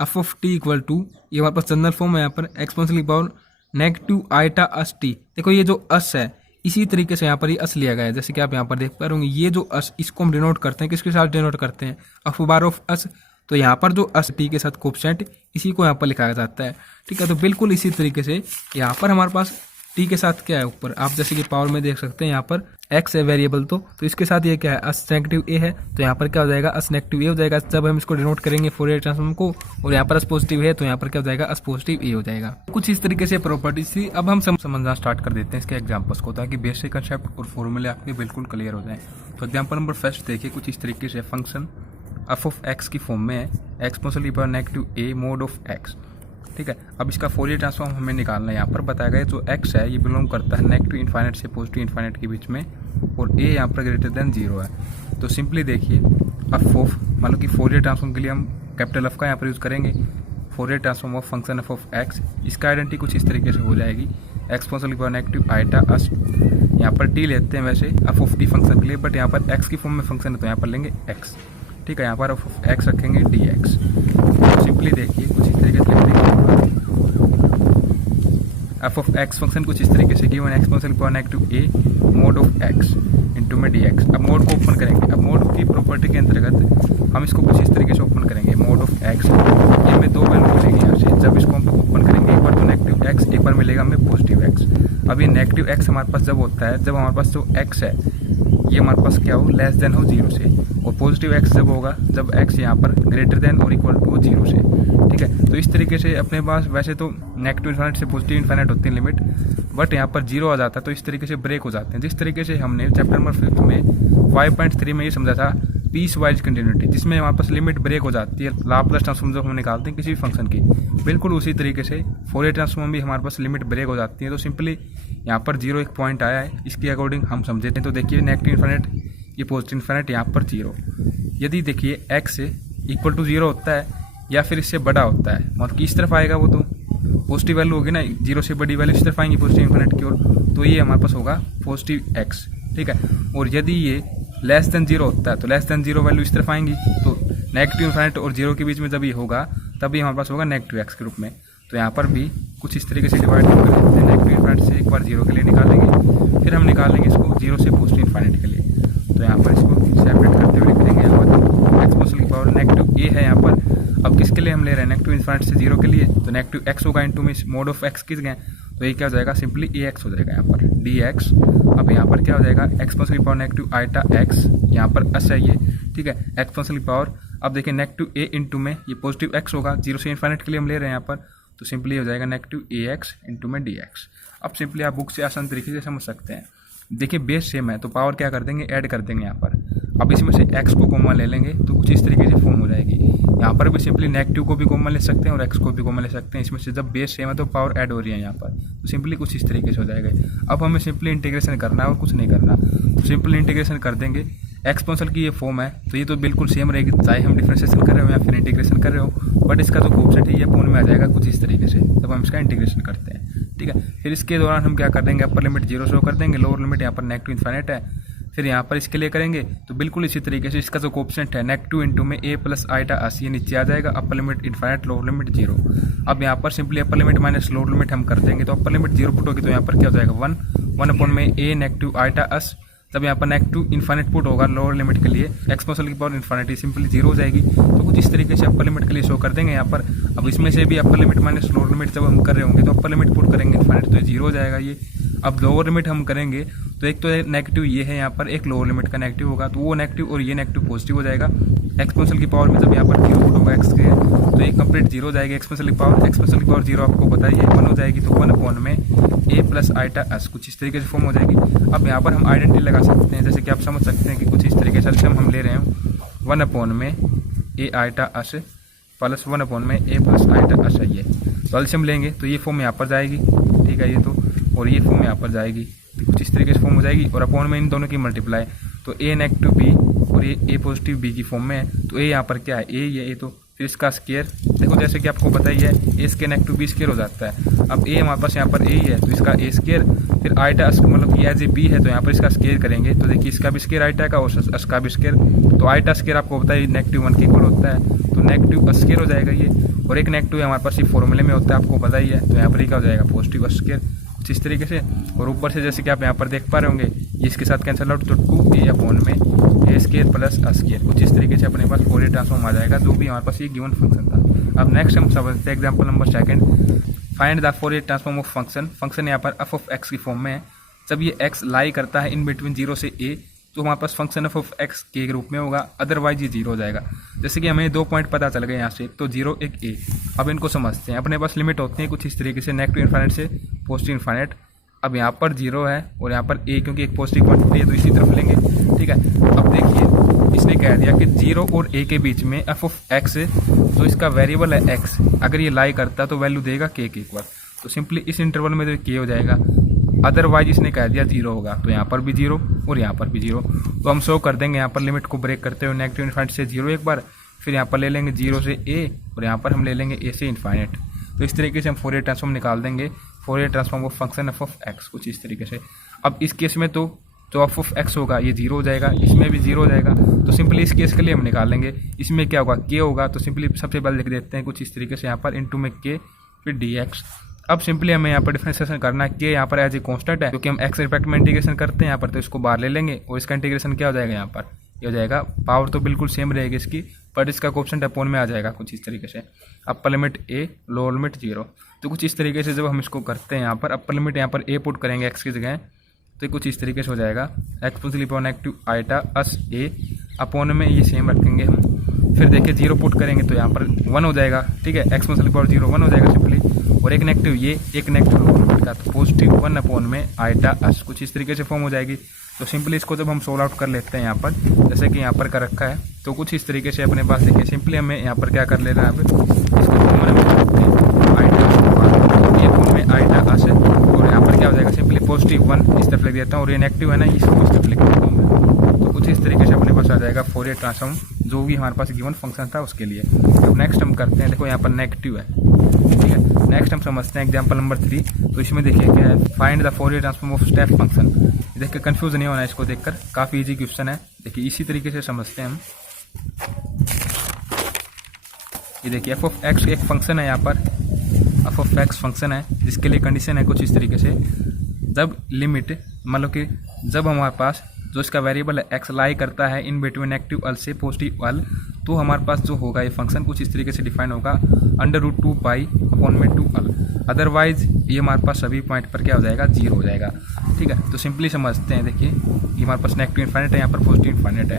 f of t equal to, ये हमारे पास जनरल फॉर्म है यहाँ पर एक्सपोनेंशियल की पावर नेगेटिव आईटा एस टी। देखो ये जो एस है इसी तरीके से यहाँ पर ये एस लिया गया है, जैसे कि आप यहाँ पर देख पा रहे होंगे। ये जो एस इसको हम डिनोट करते हैं किसके साथ डिनोट करते हैं, एफ बार ऑफ एस तो यहाँ पर जो अस टी के साथ कोफिशिएंट इसी को यहाँ पर लिखा जाता है। ठीक है, तो बिल्कुल इसी तरीके से यहाँ पर हमारे पास टी के साथ क्या है ऊपर, आप जैसे कि पावर में देख सकते हैं यहाँ पर एक्स है वेरिएबल, तो इसके साथ ये क्या है अस नेगेटिव ए है, तो यहाँ पर क्या हो जाएगा अस नेगेटिव ए हो जाएगा जब हम इसको डिनोट करेंगे फोरियर ट्रांसफॉर्म को। और यहाँ पर अस पॉजिटिव है तो यहाँ पर क्या हो जाएगा अस पॉजिटिव ए हो जाएगा। कुछ इस तरीके से प्रॉपर्टीज थी। अब हम समझना स्टार्ट कर देते हैं इसके एग्जाम्पल्स को, ताकि बेसिक कंसेप्ट और फॉर्मूले आपके बिल्कुल क्लियर हो जाए। तो एग्जाम्पल नंबर फर्स्ट देखिए, कुछ इस तरीके से फंक्शन एफ ऑफ एक्स की फॉर्म में है exponential power negative A mode of x. ठीक है, अब इसका फोरियर ट्रांसफॉर्म हमें निकालना है। यहाँ पर बताया गया जो x है ये बिलोंग करता है नेगेटिव इन्फाइनाइट से पॉजिटिव इन्फाइनाइट के बीच में, और a यहाँ पर ग्रेटर देन 0 है। तो सिंपली देखिए एफ ऑफ, मतलब कि फोरियर ट्रांसफॉर्म के लिए हम कैपिटल एफ का यहाँ पर यूज़ करेंगे, Fourier transform of function F of x. इसका आइडेंटिटी कुछ इस तरीके से हो जाएगी एक्सपोनेंशियल पावर नेगेटिव आइटा अस, यहाँ पर टी लेते हैं वैसे एफ ऑफ टी फंक्शन के लिए, बट यहाँ पर एक्स की फॉर्म में फंक्शन है तो यहाँ पर लेंगे एक्स। ठीक है, यहाँ पर एफ ऑफ एक्स रखेंगे डी एक्स। तो सिंपली देखिए कुछ इस तरीके से लिख देंगे एफ ऑफ एक्स फंक्शन कुछ इस तरीके से given exponential power negative A mode of x into में डी एक्स। अब मोड को ओपन करेंगे, अब मोड की प्रॉपर्टी के अंतर्गत हम इसको कुछ इस तरीके से ओपन करेंगे मोड ऑफ एक्स, ये हमें दो वैल्यू मिलेगी यहाँ से। जब इसको हम ओपन करेंगे एक बार तो नेगेटिव एक्स, एक बार मिलेगा हमें पॉजिटिव एक्स। अब ये नेगेटिव एक्स हमारे पास जब होता है जब हमारे पास जो एक्स है ये हमारे पास क्या हो लेस देन हो 0 से, और पॉजिटिव एक्स जब होगा जब एक्स यहाँ पर ग्रेटर देन और इक्वल टू हो 0 से। ठीक है, तो इस तरीके से अपने पास वैसे तो नेगेटिव इन्फाइनाइट से पॉजिटिव इन्फाइनाइट होती है लिमिट, बट यहाँ पर 0 आ जाता है तो इस तरीके से ब्रेक हो जाते हैं। जिस तरीके से हमने चैप्टर नंबर 5 में 5.3 में ये समझा था पीस वाइज कंटिन्यूटी, जिसमें हमारे पास लिमिट ब्रेक हो जाती है लाप्लास ट्रांसफॉर्म जब हम निकालते हैं किसी भी फंक्शन की, बिल्कुल उसी तरीके से फोरियर ट्रांसफॉर्म भी हमारे पास लिमिट ब्रेक हो जाती है। तो सिंपली यहाँ पर 0 एक पॉइंट आया है, इसके अकॉर्डिंग हम समझते हैं। तो देखिए नेगेटिव इन्फाइनाइट ये पॉजिटिव इन्फाइनाइट यहाँ पर 0, यदि देखिए एक्स इक्वल टू 0 होता है या फिर इससे बड़ा होता है, मतलब कि इस तरफ आएगा वो तो पॉजिटिव वैल्यू होगी ना, 0 से बड़ी वैल्यू इस तरफ आएंगी पॉजिटिव इन्फाइनाइट की ओर, तो ये हमारे पास होगा पॉजिटिव एक्स। ठीक है, और यदि ये लेस देन 0 होता है तो लेस देन 0 वैल्यू इस तरफ आएंगी, तो नेगेटिव इन्फाइनाइट और 0 के बीच में जब ये होगा तभी हमारे पास होगा नेगेटिव एक्स के रूप में। तो यहाँ पर भी कुछ इस तरीके से डिवाइड कर लेते हैं, नेगेटिव इन्फाइनाइट से एक बार 0 के लिए निकालेंगे, फिर हम निकालेंगे इसको 0 से पॉजिटिव इन्फाइनाइट के लिए। तो यहाँ पर इसको सेपरेट करते हुए लिख देंगे एक्सपोनेंशियल की पावर नेगेटिव ए है यहाँ पर। अब किसके लिए हम ले रहे हैं नेगेटिव इन्फाइनाइट से 0 के लिए, तो नेगेटिव एक्स होगा इंटू में मोड ऑफ एक्स किस गए, तो ये क्या हो जाएगा सिंपली ए एक्स हो जाएगा यहाँ पर डी एक्स। अब यहाँ पर क्या हो जाएगा एक्सपोनेंशियल की पावर नेगेटिव आइटा एक्स, यहाँ पर एस है ये। ठीक है, एक्सपोनेंशियल की पावर, अब देखिए नेगेटिव ए इंटू में ये पॉजिटिव एक्स होगा, 0 से इन्फाइनाइट के लिए हम ले रहे हैं यहाँ पर, तो सिंपली हो जाएगा नेगेटिव ए एक्स इंटू में डी एक्स। अब सिंपली आप बुक से आसान तरीके से समझ सकते हैं। देखिए बेस सेम है तो पावर क्या कर देंगे ऐड कर देंगे यहाँ पर। अब इसमें से x को कॉमन ले लेंगे तो कुछ इस तरीके से फॉर्म हो जाएगी। यहाँ पर भी सिंपली नेगेटिव को भी कॉमन ले सकते हैं और x को भी कॉमन ले सकते हैं। इसमें से जब बेस सेम है तो पावर ऐड हो रही है यहाँ पर, तो सिंपली कुछ इस तरीके से हो जाएगा। अब हमें सिंपली इंटीग्रेशन करना है और कुछ नहीं करना, तो सिंपली इंटीग्रेशन कर देंगे। एक्सपोनेंशियल की ये फॉर्म है तो ये तो बिल्कुल सेम रहेगी, चाहे हम डिफरेंशिएशन कर रहे हो या फिर इंटीग्रेशन कर रहे हो, बट इसका जो कोएफिशिएंट है ये पूर्ण में आ जाएगा कुछ इस तरीके से जब हम इसका इंटीग्रेशन करते हैं। ठीक है, फिर इसके दौरान हम क्या कर देंगे अपर लिमिट 0 शो कर देंगे, लोअर लिमिट यहाँ पर नेगेटिव इन्फाइनाइट है, फिर यहाँ पर इसके लिए करेंगे तो बिल्कुल इसी तरीके से इसका जो कोएफिशिएंट है नेगेटिव इंटू में a प्लस आइटा अस ये नीचे आ जाएगा, upper limit infinite lower limit 0। अब यहाँ पर simply upper limit minus lower limit हम कर देंगे, तो अपर लिमिट 0 पुट होगी तो यहाँ पर क्या हो जाएगा 1 अपॉन में a नेगेटिव आइटा अस, तब यहाँ पर नेगेटिव इन्फाइनाइट पुट होगा लोअर लिमिट के लिए, एक्सपोनेंशियल की पावर इन्फाइनाइट सिंपली 0 हो जाएगी। तो कुछ इस तरीके से अपर लिमिट के लिए शो कर देंगे यहाँ पर। अब इसमें से भी upper limit minus lower limit जब हम कर रहे होंगे तो अपर लिमिट पुट करेंगे इन्फाइनाइट तो 0 हो जाएगा ये। अब लोअर लिमिट हम करेंगे तो एक तो नेगेटिव ये है यहाँ पर, एक लोअर लिमिट का नेगेटिव होगा तो वो नेगेटिव और ये नेगेटिव पॉजिटिव हो जाएगा। एक्सपोनेंशियल की पावर में जब यहाँ पर 0 पुट होगा एक्स के तो ये कंप्लीट 0 हो जाएगी। एक्सपोनेंशियल की पावर 0 आपको बताइए 1 हो जाएगी, तो 1 अपॉन में a प्लस आइटा एस कुछ इस तरीके से फॉर्म हो जाएगी। अब यहाँ पर हम आइडेंटिटी लगा सकते हैं, जैसे कि आप समझ सकते हैं कि कुछ इस तरीके से हम ले रहे हैं 1 अपॉन में a iota s plus 1 upon में a प्लस आइटा एस है ये। तो एलसीएम लेंगे तो ये फॉर्म यहाँ पर जाएगी, ठीक है ये तो, और ये फॉर्म यहाँ पर जाएगी, तो कुछ इस तरीके से फॉर्म हो जाएगी। और अपॉन में इन दोनों की मल्टीप्लाई, तो a नेगेटिव b और ये a पॉजिटिव b की फॉर्म में है, तो a यहाँ पर क्या है a ये a, तो फिर इसका स्केयर देखो जैसे कि आपको पता ही है a square negative b square हो जाता है। अब a हमारे पास यहाँ पर a ही है तो इसका a स्केयर, फिर आइटा मतलब कि एज ए b है तो यहाँ पर इसका स्केयर करेंगे, तो देखिए इसका भी स्केयर आइटा का और इसका भी स्केयर, तो आइटा स्केयर आपको पता है नेगेटिव 1 के इक्वल होता है, तो नेगेटिव स्केयर हो जाएगा ये। और एक नेगेटिव हमारे पास ये फॉर्मूले में होता है आपको पता ही है, तो यहाँ पर क्या हो जाएगा पॉजिटिव स्केयर कुछ इस तरीके से। और ऊपर से जैसे कि आप यहाँ पर देख पा रहे होंगे ये इसके साथ कैंसिल आउट, तो 2a अपॉन में a square plus a square. कुछ इस तरीके से अपने पास फोरियर ट्रांसफॉर्म आ जाएगा, जो भी हमारे पास ये गिवन फंक्शन था। अब नेक्स्ट हम समझते हैं example number 2, find the Fourier transform of function. Function यहाँ पर एफ ऑफ एक्स की फॉर्म में है। जब ये एक्स लाई करता है इन बिटवीन 0 से a, तो हमारे पास फंक्शन एफ ऑफ एक्स के रूप में होगा, अदरवाइज ये 0 हो जाएगा। जैसे कि हमें 2 पॉइंट पता चल गए यहाँ से, तो 0 एक a। अब इनको समझते हैं। अपने पास लिमिट होती है कुछ इस तरीके से, नेगेटिव इनफाइनाइट से पॉजिटिव इनफाइनाइट। अब यहाँ पर 0 है और यहाँ पर a, क्योंकि एक पॉजिटिव क्वांटिटी है तो इसी तरफ लेंगे, ठीक है। अब देखिए इसने कह दिया कि 0 और a के बीच में एफ ऑफ एक्स, जो इसका वेरिएबल है x, अगर ये लाई करता तो वैल्यू देगा k के इक्वल। तो सिंपली इस इंटरवल में तो k हो जाएगा, अदरवाइज इसने कह दिया 0 होगा, तो यहाँ पर भी 0 और यहाँ पर भी 0। तो हम शो कर देंगे यहाँ पर लिमिट को ब्रेक करते हुए नेगेटिव इनफाइनाइट से 0 एक बार, फिर यहाँ पर ले लेंगे 0 से a और यहाँ पर हम ले लेंगे a से इनफाइनाइट। तो इस तरीके से हम फोरियर ट्रांसफॉर्म निकाल देंगे, Fourier transform of function F of x, कुछ इस तरीके से। अब इस केस में तो जो एफ ऑफ एक्स होगा ये 0 हो जाएगा, इसमें भी 0 हो जाएगा। तो सिंपली इस केस के लिए हम निकाल लेंगे, इसमें क्या होगा k होगा, तो सिंपली सबसे पहले लिख देते हैं कुछ इस तरीके से यहाँ पर इंटू में k फिर dx। अब सिंपली हमें यहाँ पर डिफरेंशिएशन करना है, k यहाँ पर एज ए कांस्टेंट है, क्योंकि हम x रिस्पेक्ट में इंटीग्रेशन करते हैं यहाँ पर, तो इसको बाहर ले लेंगे और इसका इंटीग्रेशन क्या हो जाएगा यहाँ पर, ये हो जाएगा, पावर तो बिल्कुल सेम रहेगी इसकी, पर इसका कोएफिशिएंट अपॉन में आ जाएगा कुछ इस तरीके से। Upper limit a, lower limit 0। तो कुछ इस तरीके से जब हम इसको करते हैं यहाँ पर, अपर लिमिट यहाँ पर a पुट करेंगे x की जगह, तो कुछ इस तरीके से हो जाएगा exponential negative iota s a upon में ये सेम रखेंगे हम। फिर देखिए 0 पुट करेंगे तो यहाँ पर 1 हो जाएगा, ठीक है, एक्सपोनेंशियल पावर 0 1 हो जाएगा सिंपली, और एक नेगेटिव ये, एक नेगेटिव लोअर लिमिट का, तो पॉजिटिव 1 अपॉन में आइटा अस, कुछ इस तरीके से फॉर्म हो जाएगी। तो सिंपली इसको जब हम सोल्व आउट कर लेते हैं यहाँ पर, जैसे कि यहाँ पर कर रखा है, तो कुछ इस तरीके से अपने पास देखिए सिंपली हमें यहाँ पर क्या कर लेना है, अब इसको आइटा अस, और यहाँ पर क्या हो जाएगा सिंपली पॉजिटिव 1 इस तरफ लिख देता हूँ, और ये नेगेटिव है ना, इसको इस तरफ लिख देता हूँ मैं। तो कुछ इस तरीके से अपने पास आ जाएगा फोरियर ट्रांसफॉर्म, जो भी हमारे पास गिवन फंक्शन था उसके लिए। तो नेक्स्ट हम करते हैं, देखो यहाँ पर नेगेटिव है, ठीक है। नेक्स्ट हम समझते हैं एग्जांपल नंबर 3। तो इसमें देखिए क्या है, find the Fourier transform of step function. देखिए कंफ्यूज नहीं होना है इसको देखकर, काफ़ी इजी क्वेश्चन है। देखिए इसी तरीके से समझते हैं हम। ये देखिए एफ ऑफ एक्स एक फंक्शन है, यहाँ पर एफ ऑफ एक्स फंक्शन है, जिसके लिए कंडीशन है कुछ इस तरीके से, जब लिमिट मतलब कि जब हमारे पास जो इसका वेरिएबल है एक्स लाई करता है इन बिटवीन नेगेटिव अल से पॉजिटिव अल, तो हमारे पास जो होगा ये फंक्शन कुछ इस तरीके से डिफाइन होगा, √2 पाई अपॉन में 2 अल। अदरवाइज ये हमारे पास सभी पॉइंट पर क्या हो जाएगा, 0 हो जाएगा, ठीक है। तो सिंपली समझते हैं, देखिए ये हमारे पास नेगेटिव इनफाइनाइट है, यहाँ पर पॉजिटिव इनफाइनाइट है,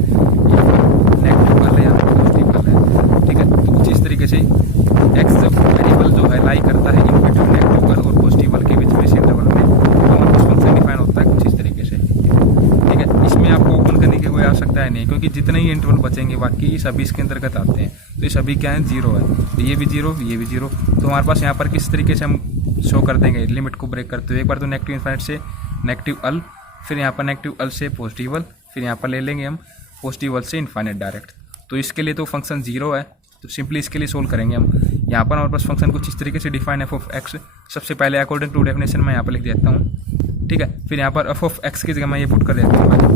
नेगेटिव अल है, यहाँ पर पॉजिटिव अल है, ठीक है। तो कुछ इस तरीके से एक्स जब वेरिएबल जो है लाई करता है इन बिटवीन नेगेटिव अल और पॉजिटिव अल के बीच में इस इंटरवल में, तो हमारे पास फंक्शन डिफाइन होता है कुछ इस तरीके से, ठीक है। इसमें आपको ओपन करने की कोई आवश्यकता है नहीं, क्योंकि जितने ही इंटरवल बचेंगे बाकी ये सभी इसके अंतर्गत आते हैं, तो ये सभी क्या है, 0 है, तो ये भी 0, ये भी 0। तो हमारे पास यहाँ पर किस तरीके से हम शो कर देंगे लिमिट को ब्रेक करते हुए, एक बार तो नेगेटिव इनफाइनाइट से नेगेटिव अल, फिर यहाँ पर नेगेटिव अल से पॉजिटिव अल, फिर यहाँ पर ले लेंगे हम पॉजिटिव अल से इनफाइनाइट डायरेक्ट। तो इसके लिए तो फंक्शन 0 है, तो सिंपली इसके लिए सोल्व करेंगे हम। यहाँ पर हमारे पास फंक्शन कुछ इस तरीके से डिफाइन एफ ऑफ एक्स, सबसे पहले अकॉर्डिंग टू डेफिनेशन मैं यहाँ पर लिख देता हूँ, ठीक है। फिर यहाँ पर एफ ऑफ एक्स की जगह मैं ये पुट कर देता हूँ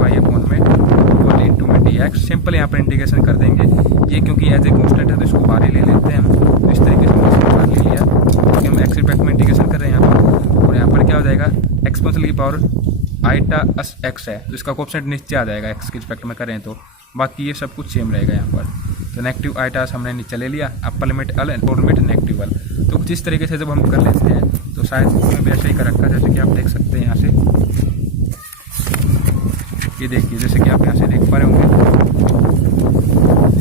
y अपॉन में 1 इंटू में dx। सिंपल यहाँ पर इंटीग्रेशन कर देंगे, ये क्योंकि एज ए कॉन्स्टेंट है तो इसको बाहर ही ले लेते हैं हम। तो इस तरीके से हमने बाहर ले लिया, क्योंकि हम एक्स रिस्पेक्ट में इंटीग्रेशन कर रहे हैं यहाँ पर, और यहाँ पर क्या हो जाएगा एक्सपोनेंशियल की पावर आइटा अस एक्स है, तो इसका कोएफिशिएंट नीचे आ जाएगा एक्स के रिस्पेक्ट में करें तो, बाकी ये सब कुछ सेम रहेगा यहाँ पर। तो नेगेटिव आइटास हमने नीचे ले लिया, upper limit L and lower limit negative L. तो कुछ इस तरीके से जब हम कर लेते हैं, तो शायद इसमें भी ऐसे ही कर रखा है, जैसे कि आप देख सकते हैं यहाँ से, ये देखिए जैसे कि आप यहाँ से देख पा रहे होंगे,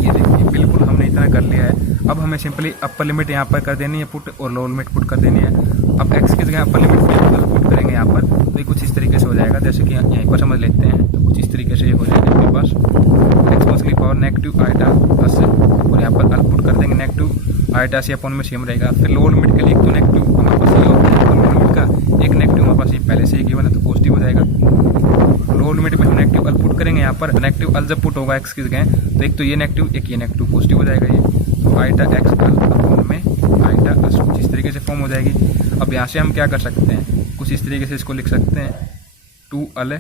ये देखिए बिल्कुल हमने इतना कर लिया है। अब हमें सिंपली अपर लिमिट यहाँ पर कर देनी है पुट, और लोअर लिमिट पुट कर देनी है। अब एक्स की जगह अपर लिमिट पुट करेंगे यहाँ पर, तो ये कुछ इस तरीके से हो जाएगा, जैसे कि यहीं पर समझ लेते हैं। तो कुछ इस तरीके से ये हो जाएगा आपके पास एक्सपोनेंशियल पावर नेगेटिव आइटा अस, और यहाँ पर अल पुट कर देंगे नेगेटिव आइटा से अपॉन में सेम रहेगा। फिर लोअर लिमिट के लिए एक तो नेगेटिव हमारे पास ये होता है, लोअर लिमिट का एक नेगेटिव हमारे पास ये पहले से ही गिवन है, तो पॉजिटिव हो जाएगा। लोअर लिमिट में हम नेगेटिव अल पुट करेंगे यहाँ पर, नेगेटिव अल जब पुट होगा एक्स की जगह, तो एक तो ये नेगेटिव, एक ये नेगेटिव, पॉजिटिव हो जाएगा ये। तो आइटा एक्स अल अपॉन में आइटा अस, कुछ इस तरीके से फॉर्म हो जाएगी। अब यहाँ से हम क्या कर सकते हैं, कुछ इस तरीके से इसको लिख सकते हैं 2 अल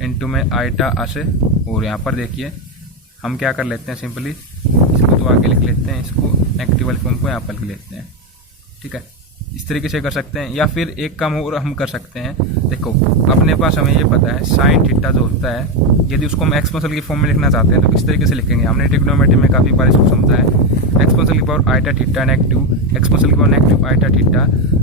इंटू में आइटा अस, और यहाँ पर देखिए हम क्या कर लेते हैं, सिंपली इसको तो आगे लिख लेते हैं, इसको नेगेटिव वाले फॉर्म को यहाँ पर लिख लेते हैं, ठीक है। इस तरीके से कर सकते हैं। या फिर एक काम और हम कर सकते हैं, देखो अपने पास हमें ये पता है साइन थीटा जो होता है, यदि उसको हम एक्सपोनेंशियल की फॉर्म में लिखना चाहते हैं तो किस तरीके से लिखेंगे। हमने ट्रिग्नोमेट्री में काफ़ी बार इसको समझा है। एक्सपोनेंशियल की power iota theta negative, exponential की power negative iota theta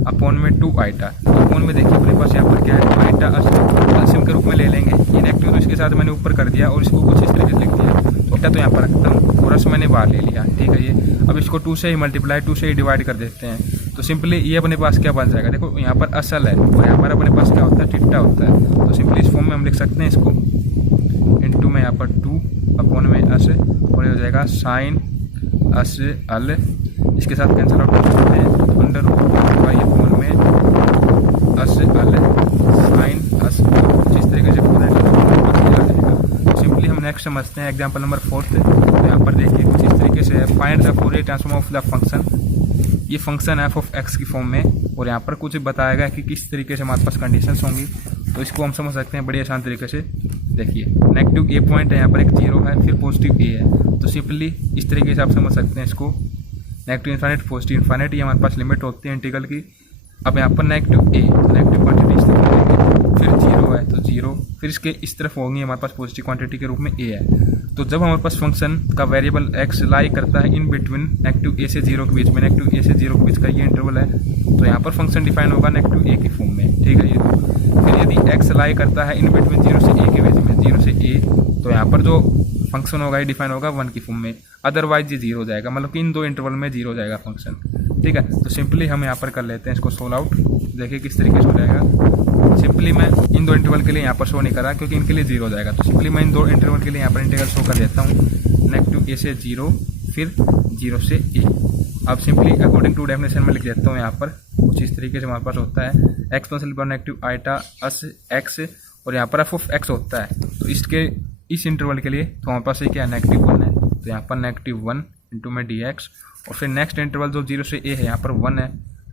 upon में 2 आइटा। अपॉन में देखिए अपने पास यहाँ पर क्या है, आइटा अल्सियम के रूप में ले लेंगे। ये नेगेटिव तो इसके साथ मैंने ऊपर कर दिया और इसको कुछ इस तरीके से लिख दिया। थीटा तो यहाँ पर रखता हूँ और रस मैंने बाहर ले लिया, ठीक है। ये अब इसको 2 से ही मल्टीप्लाई 2 से ही डिवाइड कर देते हैं तो सिंपली ये अपने पास क्या बन जाएगा, देखो यहाँ पर असल है और यहाँ पर अपने पास क्या होता है, थीटा होता है। तो सिंपली इस फॉर्म में हम लिख सकते हैं इसको, इनटू में यहाँ पर 2 अपॉन में अस और ये हो जाएगा साइन अस अल, इसके साथ कैंसिल आउट कर सकते हैं अंडर रूट ये फोन में अस अल साइन अस, इस तरीके से पूरा जाएगा। सिंपली हम नेक्स्ट समझते हैं एग्जांपल नंबर 4। तो यहाँ पर देखिए कुछ इस तरीके से है, find the Fourier transform of the function. ये फंक्शन एफ ऑफ एक्स की फॉर्म में और यहाँ पर कुछ बताया गया कि किस तरीके से हमारे पास कंडीशंस होंगी। तो इसको हम समझ सकते हैं बड़ी आसान तरीके से। देखिए नेगेटिव ए पॉइंट है, यहाँ पर एक 0 है, फिर पॉजिटिव ए है। तो सिंपली इस तरीके से आप समझ सकते हैं इसको, नेगेटिव इन्फाइनाइट पॉजिटिव इन्फाइनाइट, ये हमारे पास लिमिट होती है इंटीग्रल की। अब यहाँ पर नेगेटिव ए, नेगेटिव क्वांटिटी इस तरफ होगी, फिर 0 है तो 0, फिर इसके इस तरफ होंगी हमारे पास पॉजिटिव क्वांटिटी के रूप में ए है। तो जब हमारे पास फंक्शन का वेरिएबल एक्स लाई करता है इन बिटवीन नेगेटिव ए से 0 के बीच में, नेगेटिव ए से 0 के बीच का ये इंटरवल है, तो यहाँ पर फंक्शन डिफाइन होगा नेगेटिव ए की फॉर्म में, ठीक है। ये फिर यदि एक्स लाई करता है इन बिटवीन 0 से ए के बीच में, 0 से ए, तो यहाँ पर जो फंक्शन होगा ये डिफाइन होगा 1 की फॉर्म में, अदरवाइज ये 0 हो जाएगा, मतलब कि इन दो इंटरवल में 0 हो जाएगा फंक्शन, ठीक है। तो सिंपली हम यहाँ पर कर लेते हैं इसको सोल्व आउट, देखिए किस तरीके से हो जाएगा। सिंपली मैं इन दो इंटरवल के लिए यहाँ पर शो नहीं करा क्योंकि इनके लिए 0 हो जाएगा। तो सिंपली मैं इन दो इंटरवल के लिए यहाँ पर इंटीग्रल शो कर देता हूँ, नेगेटिव ए से 0 फिर 0 से ए। अब सिंपली अकॉर्डिंग टू डेफिनेशन में लिख देता हूँ यहाँ पर, कुछ इस तरीके से हमारे पास होता है एक्सपोनेंशियल पावर नेगेटिव आइटा अस एक्स और यहाँ पर एफ ऑफ एक्स होता है। तो इसके इस इंटरवल के लिए तो हमारे पास ये क्या है, -1 है, तो यहाँ पर -1 इंटू में डी एक्स और फिर नेक्स्ट इंटरवल जो 0 से ए है यहाँ पर 1 है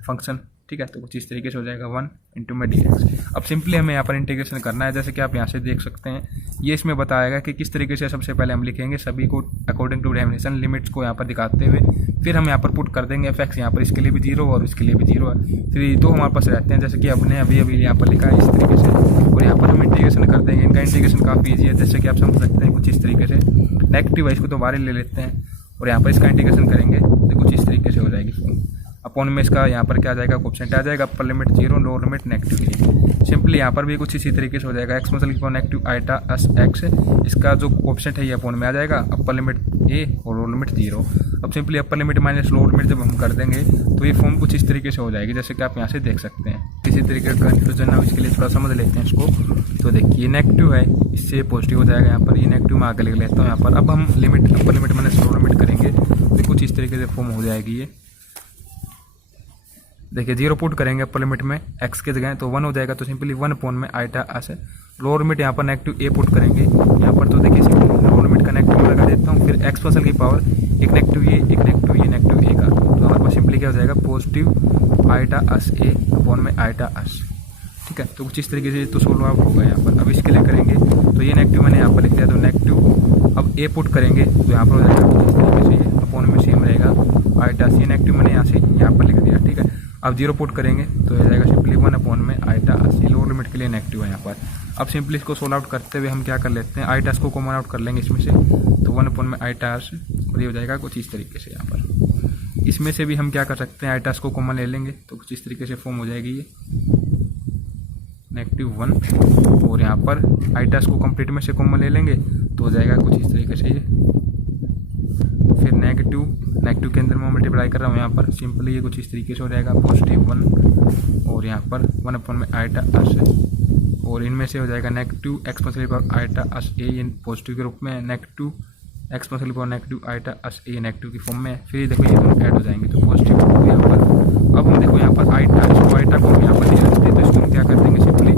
फंक्शन, ठीक है। तो कुछ इस तरीके से हो जाएगा 1 इंटू में डी एक्स। अब सिंपली हमें यहाँ पर इंटीग्रेशन करना है, जैसे कि आप यहाँ से देख सकते हैं ये इसमें बताएगा कि किस तरीके से सबसे पहले हम लिखेंगे सभी को अकॉर्डिंग टू डेफिनेशन, लिमिट्स को यहाँ पर दिखाते हुए, फिर हम यहाँ पर पुट कर देंगे एफ एक्स, यहाँ पर इसके लिए भी 0 और इसके लिए भी 0 है, फिर दो हमारे पास रहते हैं जैसे कि अपने अभी अभी यहाँ पर लिखा है इस तरीके से, और यहाँ पर हम इंटीग्रेशन कर देंगे। इनका इंटीग्रेशन काफ़ी ईजी है, जैसे कि आप समझ सकते हैं कुछ इस तरीके से, नेगेटिव है इसको तो बाहर ले लेते हैं और यहाँ पर इसका इंटीग्रेशन करेंगे तो कुछ इस तरीके से हो जाएगी फॉर्म। अपॉन में इसका यहाँ पर क्या आ जाएगा, कोएफिशिएंट आ जाएगा, upper limit 0 lower limit -3। Simply यहाँ पर भी कुछ इसी तरीके से हो जाएगा, एक्सपोनेंशियल की पावर नेगेटिव आइटा अस एक्स, इसका जो कोएफिशिएंट है ये अपॉन में आ जाएगा, अपर लिमिट a और लोअर लिमिट 0। अब simply upper limit minus lower limit जब हम कर देंगे तो ये फॉर्म कुछ इस तरीके से हो जाएगी, जैसे कि आप यहाँ से देख सकते हैं। किसी तरीके का कन्फ्यूजन ना, इसके लिए थोड़ा समझ लेते हैं इसको। तो देखिए नेगेटिव है, इससे पॉजिटिव हो जाएगा, यहाँ पर ये नेगेटिव में आगे लिख लेता हूँ यहाँ पर। अब हम limit upper limit minus lower limit करेंगे तो कुछ इस तरीके से फॉर्म हो जाएगी ये। देखिए 0 पुट करेंगे अपर लिमिट में x के जगह तो 1 हो जाएगा, तो सिंपली 1 अपॉन में आइटा अस। लोअर लिमिट यहाँ पर नेगेटिव a पुट करेंगे यहाँ पर, तो देखिए सिंपली लोअर लिमिट का नेगेटिव लगा देता हूँ, फिर एक्सपोनेंशियल की पावर एक नेगेटिव ये एक नेगेटिव ये नेगेटिव a का, तो हमारे पास सिंपली क्या हो जाएगा, positive iota s a upon में आइटा अस, ठीक है। तो कुछ इस तरीके से तो सोल्व आउट होगा यहाँ पर। अब इसके लिए करेंगे तो ये नेगेटिव मैंने यहाँ पर लिख दिया, तो नेगेटिव अब a पुट करेंगे तो यहाँ पर हो जाएगा कुछ इस तरीके से, ये अपॉन में सेम रहेगा आइटा अस, ये नेगेटिव मैंने यहाँ से यहाँ पर लिख दिया, ठीक है। अब 0 पुट करेंगे तो हो जाएगा सिंपली 1 अपॉन में आइटा अस, लोअर लिमिट के लिए नेगेटिव है यहाँ पर। अब सिंपली इसको सोल्व आउट करते हुए हम क्या कर लेते हैं, आइटा अस को कॉमन आउट कर लेंगे इसमें से, तो 1 अपॉन में आइटा अस और ये हो जाएगा कुछ इस तरीके से यहाँ पर। इसमें से भी हम क्या कर सकते हैं, आइटा अस को कॉमन ले लेंगे तो कुछ इस तरीके से फॉर्म हो जाएगी ये -1, और यहाँ पर आइटा अस को कंप्लीट में से कॉमन ले लेंगे तो हो जाएगा कुछ इस तरीके से ये, फिर नेगेटिव के अंदर मैं मल्टीप्लाई कर रहा हूँ यहाँ पर, सिंपली ये कुछ इस तरीके से हो जाएगा +1 और यहाँ पर 1 अपॉन में आइटा अस, और इनमें से हो जाएगा negative exponential power iota s a in positive के रूप में, negative exponential power negative iota s a negative की फॉर्म में, फिर देखो ये दोनों ऐड हो जाएंगे तो पॉजिटिव हो यहाँ पर। अब हम देखो यहाँ पर आइटा को हम यहाँ पर दे रखते हैं, तो इसको हम क्या कर देंगे, सिंपली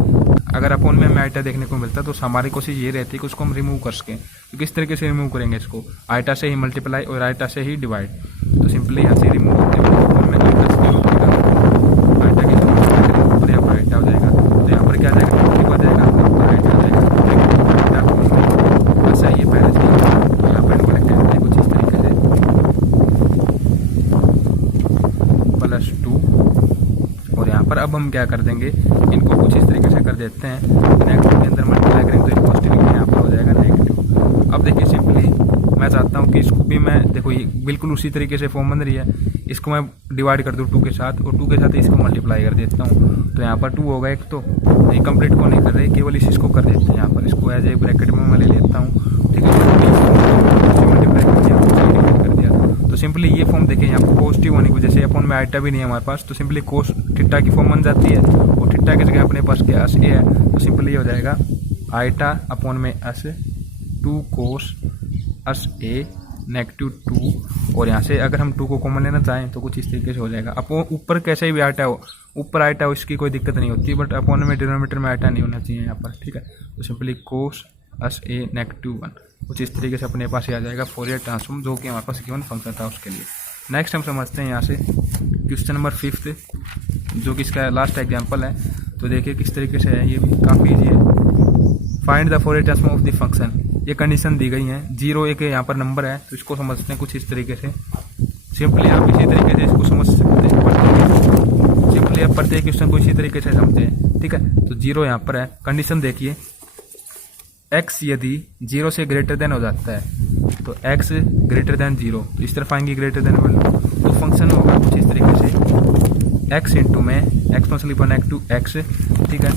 अगर अपॉन में हमें आइटा देखने को मिलता तो हमारी कोशिश ये रहती है कि उसको हम रिमूव कर सकें। तो किस तरीके से रिमूव करेंगे इसको, आइटा से ही मल्टीप्लाई और आइटा से ही डिवाइड, तो सिंपली यहाँ से रिमूव करते हुए अपॉन में आइटा की और यहाँ पर आइटा हो जाएगा, तो यहाँ पर क्या आ जाएगा, हो जाएगा आइटा हो जाएगा, ऐसा ये पहले से तो यहाँ पर इनको लिखते हैं कुछ इस तरीके से +2 क्या कर देंगे, इनको कुछ इस तरीके से कर देते हैं, नेगेटिव के अंदर मल्टीप्लाई करेंगे तो पॉजिटिव यहाँ पर हो जाएगा नेगेटिव। अब देखिए सिंपली मैं चाहता हूँ कि इसको भी मैं, देखो ये बिल्कुल उसी तरीके से फॉर्म बन रही है, इसको मैं डिवाइड कर दूँ 2 के साथ और 2 के साथ इसको मल्टीप्लाई कर देता हूँ, तो यहाँ पर 2 होगा एक, तो ये कंप्लीट को नहीं कर रहे, केवल इसको कर देते हैं यहाँ पर, इसको एज ए ब्रैकेट में मैं ले लेता हूँ, ठीक है, मल्टीप्लाई कर दिया। तो सिंपली ये फॉर्म देखिए यहाँ पर पॉजिटिव होने की वजह से अपन में आइटा भी नहीं है हमारे पास, तो सिंपली कोस थीटा की फॉर्म बन जाती है, और थीटा की जगह अपने पास क्या एस ए है, तो सिंपली हो जाएगा आइटा अपॉन में एस 2 कोस एस ए -2, और यहाँ से अगर हम 2 को कॉमन लेना चाहें तो कुछ इस तरीके से हो जाएगा। अपो ऊपर कैसे भी आइटा हो, ऊपर आइटा हो इसकी कोई दिक्कत नहीं होती, बट अपॉन में डिनोमिनेटर में आइटा नहीं होना चाहिए यहाँ पर, ठीक है। तो सिंपली कोस एस ए -1 कुछ इस तरीके से अपने पास ही आ जाएगा फोरियर ट्रांसफॉर्म, जो कि हमारे पास गिवन फंक्शन था उसके लिए। नेक्स्ट हम समझते हैं यहाँ से क्वेश्चन नंबर 5, जो कि इसका लास्ट एग्जाम्पल है। तो देखिए किस तरीके से है, ये भी काफ़ी ईजी है। Find the Fourier transform of the function, ये कंडीशन दी गई है, 0 एक यहाँ पर नंबर है, तो इसको समझते हैं कुछ इस तरीके से। सिंपली आप इसी तरीके से इसको समझ सकते हैं, सिंपली आप प्रत्येक क्वेश्चन को इसी तरीके से समझते हैं, ठीक है। तो 0 यहाँ पर है, कंडीशन देखिए, x यदि 0 से ग्रेटर देन हो जाता है तो x ग्रेटर देन 0, तो इस तरफ आएंगे ग्रेटर देन 1, तो फंक्शन होगा कुछ इस तरीके से x इंटू में एक्सपोनेंशियल अपॉन x, ठीक है।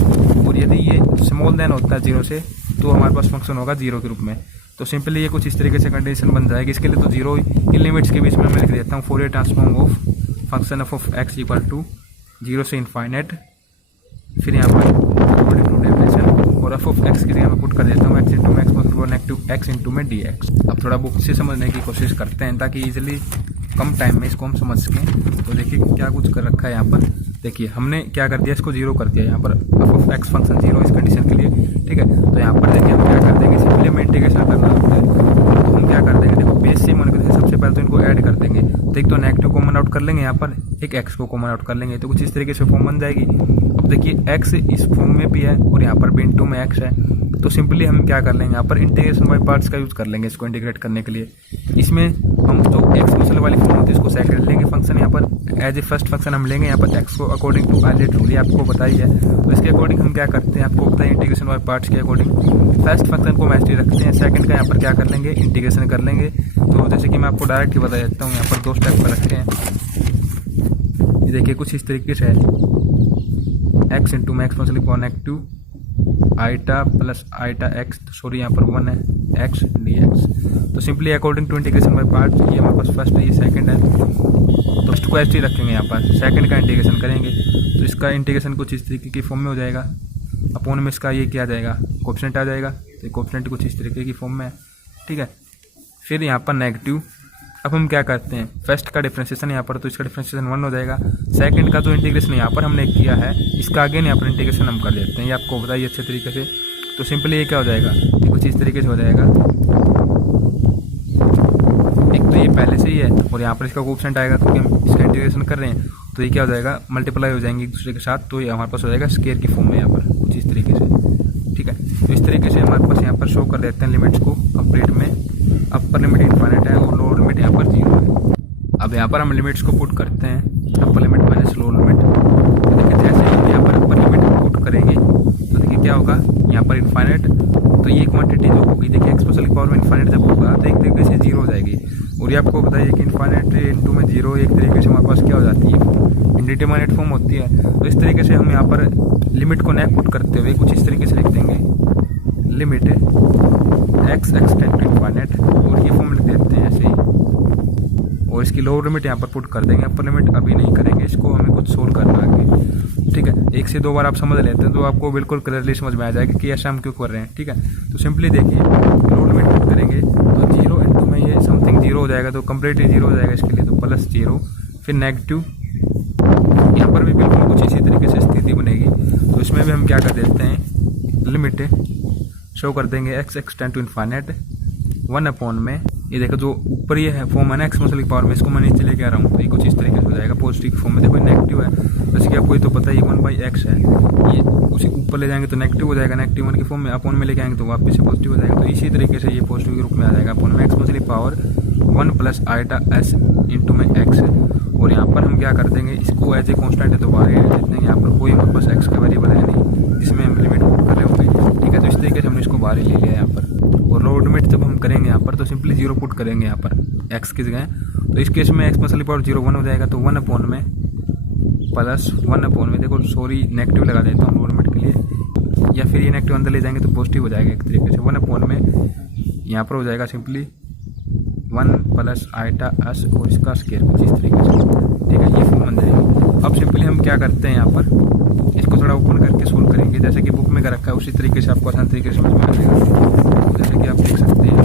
और यदि ये स्मॉल देन होता है 0 से तो हमारे पास फंक्शन होगा 0 के रूप में। तो सिंपली ये कुछ इस तरीके से कंडीशन बन जाएगी। इसके लिए तो 0 की लिमिट्स के बीच में मैं लिख देता हूँ Fourier transform of function of x equal to 0 से इनफाइनाइट, फिर यहाँ पर अकॉर्डिंग टू डेफिनेशन, और एफ ऑफ एक्स की जगह मैं पुट कर देता हूँ x इंटू में एक्स x इंटू में dx। अब थोड़ा बुक से समझने की कोशिश करते हैं ताकि इजीली कम टाइम में इसको हम समझ सकें। तो देखिए क्या कुछ कर रखा है यहाँ पर, देखिए हमने क्या कर दिया, इसको 0 कर दिया यहाँ पर, एफ ऑफ एक्स फंक्शन 0 इस कंडीशन के लिए, ठीक है। तो यहाँ पर देखिए हम क्या कर देंगे, सिंपली हमें इंटीग्रेशन करना होता है, तो हम क्या कर देंगे, देखो बेस से मन करते सबसे पहले तो इनको ऐड कर देंगे, तो एक तो नेगेटिव कॉमन आउट कर लेंगे यहाँ पर, एक एक्स को कॉमन आउट कर लेंगे, तो कुछ इस तरीके से फॉर्म बन जाएगी। अब देखिए एक्स इस फॉर्म में भी है और यहाँ पर भी इंटू में एक्स है, तो सिंपली हम क्या कर लेंगे यहाँ पर इंटीग्रेशन बाय पार्ट्स का यूज कर लेंगे इसको इंटीग्रेट करने के लिए। इसमें हम जो एक्सपोनेंशियल वाली फॉर्म होती है उसको सेकंड लेंगे फंक्शन, यहाँ पर एज ए फर्स्ट फंक्शन हम लेंगे यहाँ पर एक्स को अकॉर्डिंग टू आइलेट रूल, आपको बताई है। तो इसके अकॉर्डिंग हम क्या करते हैं, आपको पता है इंटीग्रेशन बाय पार्ट्स के अकॉर्डिंग फर्स्ट फंक्शन को मैच रखते हैं, सेकंड का यहाँ पर क्या कर लेंगे इंटीग्रेशन कर लेंगे। तो जैसे कि मैं आपको डायरेक्ट ही बता देता हूँ, यहाँ पर 2 स्टेप पर रखते हैं, ये देखिए कुछ इस तरीके से है, एक्स इंटू में exponential upon x2 iota plus iota x, sorry यहाँ पर 1 है एक्स dx। तो simply according to integration by part, ये हमारे पास फर्स्ट है, ये सेकंड है, तो फर्स्ट को ऐसे ही रखेंगे यहाँ पर, सेकंड का इंटीग्रेशन करेंगे तो इसका इंटीग्रेशन कुछ इस तरीके की फॉर्म में हो जाएगा, अपॉन में इसका ये क्या आ जाएगा, कोएफिशिएंट आ जाएगा, तो कोएफिशिएंट कुछ इस तरीके की फॉर्म में है, ठीक है। फिर यहाँ पर नेगेटिव, अब हम क्या करते हैं, फर्स्ट का डिफरेंशिएशन यहाँ पर, तो इसका डिफरेंशिएशन 1 हो जाएगा, सेकंड का जो इंटीग्रेशन यहाँ पर हमने किया है इसका अगेन यहाँ पर इंटीग्रेशन हम कर देते हैं, ये आपको बताइए अच्छे तरीके से। तो सिंपली ये क्या हो जाएगा, ये कुछ इस तरीके से हो जाएगा, एक तो ये पहले से ही है और यहाँ पर इसका कोएफिशिएंट आएगा क्योंकि हम इसका इंटीग्रेशन कर रहे हैं, तो ये क्या हो जाएगा मल्टीप्लाई हो जाएंगे एक दूसरे के साथ, तो ये हमारे पास हो जाएगा स्केयर की फॉर्म में यहाँ पर कुछ इस तरीके से, ठीक है। तो इस तरीके से हमारे पास यहाँ पर शो कर देते हैं लिमिट्स को कंप्लीट में, अपर लिमिट इनफाइनाइट है और लोअर लिमिट यहाँ पर 0 है। अब यहाँ पर हम लिमिट्स को पुट करते हैं, upper limit minus lower limit, तो देखिए जैसे ही यहाँ पर अपर लिमिट पुट करेंगे तो देखिए क्या होगा, यहाँ पर इनफाइनाइट, तो ये क्वांटिटी जो होगी देखिए एक्सपोनेंशियल पावर में इनफाइनाइट जब होगा तो एक तरीके से 0 हो जाएगी, और ये आपको बताइए कि इनफाइनाइट इंटू में 0 एक तरीके से हमारे पास क्या हो जाती है, इंडिटरमिनेट फॉर्म होती है। तो इस तरीके से हम यहाँ पर लिमिट को नए पुट करते हुए कुछ इस तरीके से लिख देंगे, limit x tend to infinite, और ये फॉर्म लिख देते हैं ऐसे ही, और इसकी लोअर लिमिट यहाँ पर पुट कर देंगे, अपर लिमिट अभी नहीं करेंगे, इसको हमें कुछ सोल्व करना आगे, ठीक है। 1 से 2 बार आप समझ लेते हैं तो आपको बिल्कुल क्लियरली समझ में आ जाएगा कि ऐसा हम क्यों कर रहे हैं, ठीक है। तो सिंपली देखिए लोअर लिमिट पुट करेंगे तो 0 इंटू में ये समथिंग 0 हो जाएगा, तो कम्प्लीटली 0 हो जाएगा इसके लिए, तो प्लस 0, फिर नेगेटिव, यहाँ पर भी बिल्कुल कुछ इसी तरीके से स्थिति बनेगी। तो इसमें भी हम क्या कर देते हैं, लिमिट शो कर देंगे x tend to infinite 1 upon में, ये देखो जो ऊपर ये है फॉर्म है ना एक्सपोनेंशियल पावर में, इसको मैं नीचे लेके आ रहा हूँ, तो ये कुछ इस तरीके से हो जाएगा पॉजिटिव फॉर्म में, देखो नेगेटिव है जैसे कि आपको ये तो पता है, ये 1/x है, ये उसी ऊपर ले जाएंगे तो नेगेटिव हो जाएगा, नेगेटिव 1 की फॉर्म में, अपॉन में लेके आएंगे तो वापस से पॉजिटिव हो जाएगा, तो इसी तरीके से ये पॉजिटिव के रूप में आ जाएगा अपॉन में exponential power 1 plus iota s into में एक्स, और यहाँ पर हम क्या कर देंगे, इसको एज ए कॉन्स्टेंट दोबारा ले लेते हैं। यहाँ पर कोई हमारे पास एक्स का वेरिएबल है नहीं जिसमें हम लिमिट पुट कर रहे होंगे, ठीक है। तो इस तरीके से हमने इसको बाहर ले लिया यहाँ पर। और लोअर लिमिट जब हम करेंगे यहाँ पर तो सिंपली 0 पुट करेंगे यहाँ पर एक्स की जगह। तो इस केस में एक्स मसली पावर 0 1 हो जाएगा, तो 1 अपॉन में प्लस 1 अपॉन में, देखो सॉरी नेगेटिव लगा देता हूँ लोअर लिमिट के लिए, या फिर ये नेगेटिव अंदर ले जाएंगे तो पॉजिटिव हो जाएगा एक तरीके से। 1 अपॉन में यहाँ पर हो जाएगा सिंपली 1 प्लस आइटा एस और इसका स्केयर कुछ इस तरीके से, ठीक है। ये फॉर्म बन जाएगी। अब सिंपली हम क्या करते हैं यहाँ पर इसको थोड़ा ओपन करके सोल्व करेंगे, जैसे कि बुक में कर रखा है उसी तरीके से आपको आसान तरीके से समझ में आ जाएगा। जैसे कि आप देख सकते हैं,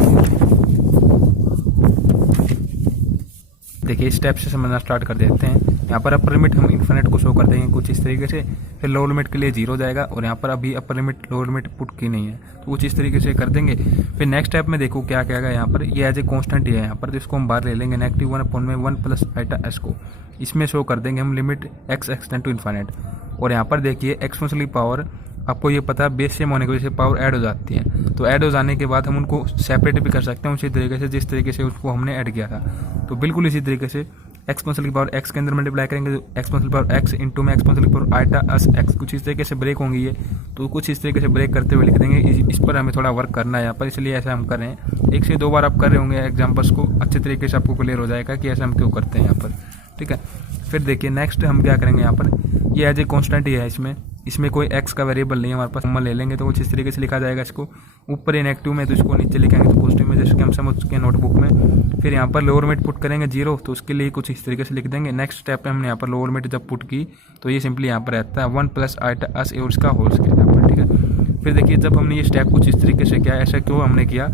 देखिए स्टेप से समझना स्टार्ट कर देते हैं। यहाँ पर अपर लिमिट हम इन्फिनिट को शो कर देंगे कुछ इस तरीके से, फिर लोअर लिमिट के लिए 0 जाएगा, और यहाँ पर अभी upper limit lower limit put की नहीं है तो कुछ इस तरीके से कर देंगे। फिर नेक्स्ट स्टेप में देखो क्या क्या है, यहाँ पर ये एज ए कॉन्स्टेंट ही है यहाँ पर, तो इसको हम बाहर ले लेंगे नेगेटिव 1 अपॉन में 1 प्लस आइटा एस को, इसमें शो कर देंगे हम limit x extend to infinite. और यहाँ पर देखिए एक्सपोनेंशियल पावर आपको ये पता है बेस सेम होने की वजह से पावर ऐड हो जाती है, तो ऐड हो जाने के बाद हम उनको सेपरेट भी कर सकते हैं उसी तरीके से जिस तरीके से उसको हमने ऐड किया था। तो बिल्कुल इसी तरीके से एक्सपोनेंशियल की पावर एक्स के अंदर मल्टीप्लाई करेंगे तो एक्सपोनेंशियल पावर एक्स इंटू में exponential power iota S x, कुछ इस तरीके से ब्रेक होंगी ये, तो कुछ इस तरीके से ब्रेक करते हुए लिख देंगे। इस पर हमें थोड़ा वर्क करना है यहाँ पर, इसलिए ऐसा हम कर रहे हैं। 1 से 2 बार आप कर रहे होंगे एग्जाम्पल्स को, अच्छे तरीके से आपको क्लियर हो जाएगा कि ऐसा हम क्यों करते हैं यहाँ पर, ठीक है। फिर देखिए नेक्स्ट हम क्या करेंगे यहाँ पर, ये एज ए कॉन्स्टेंट ही है, इसमें कोई एक्स का वेरिएबल नहीं है हमारे पास, हम ले लेंगे तो कुछ इस तरीके से लिखा जाएगा। इसको ऊपर ये नेगेटिव में तो इसको नीचे लिखेंगे तो पॉजिटिव में, जैसे कि हम समझ चुके हैं नोटबुक में। फिर यहाँ पर लोअर लिमिट पुट करेंगे 0, तो उसके लिए कुछ इस तरीके से लिख देंगे। नेक्स्ट स्टेप में हमने यहाँ पर लोअर लिमिट जब पुट की तो ये सिंपली यहाँ पर रहता है 1 प्लस आइटा एस और इसका होल स्क्वायर यहाँ पर, ठीक है। फिर देखिए जब हमने ये स्टेप कुछ इस तरीके से किया, ऐसा क्यों हमने किया,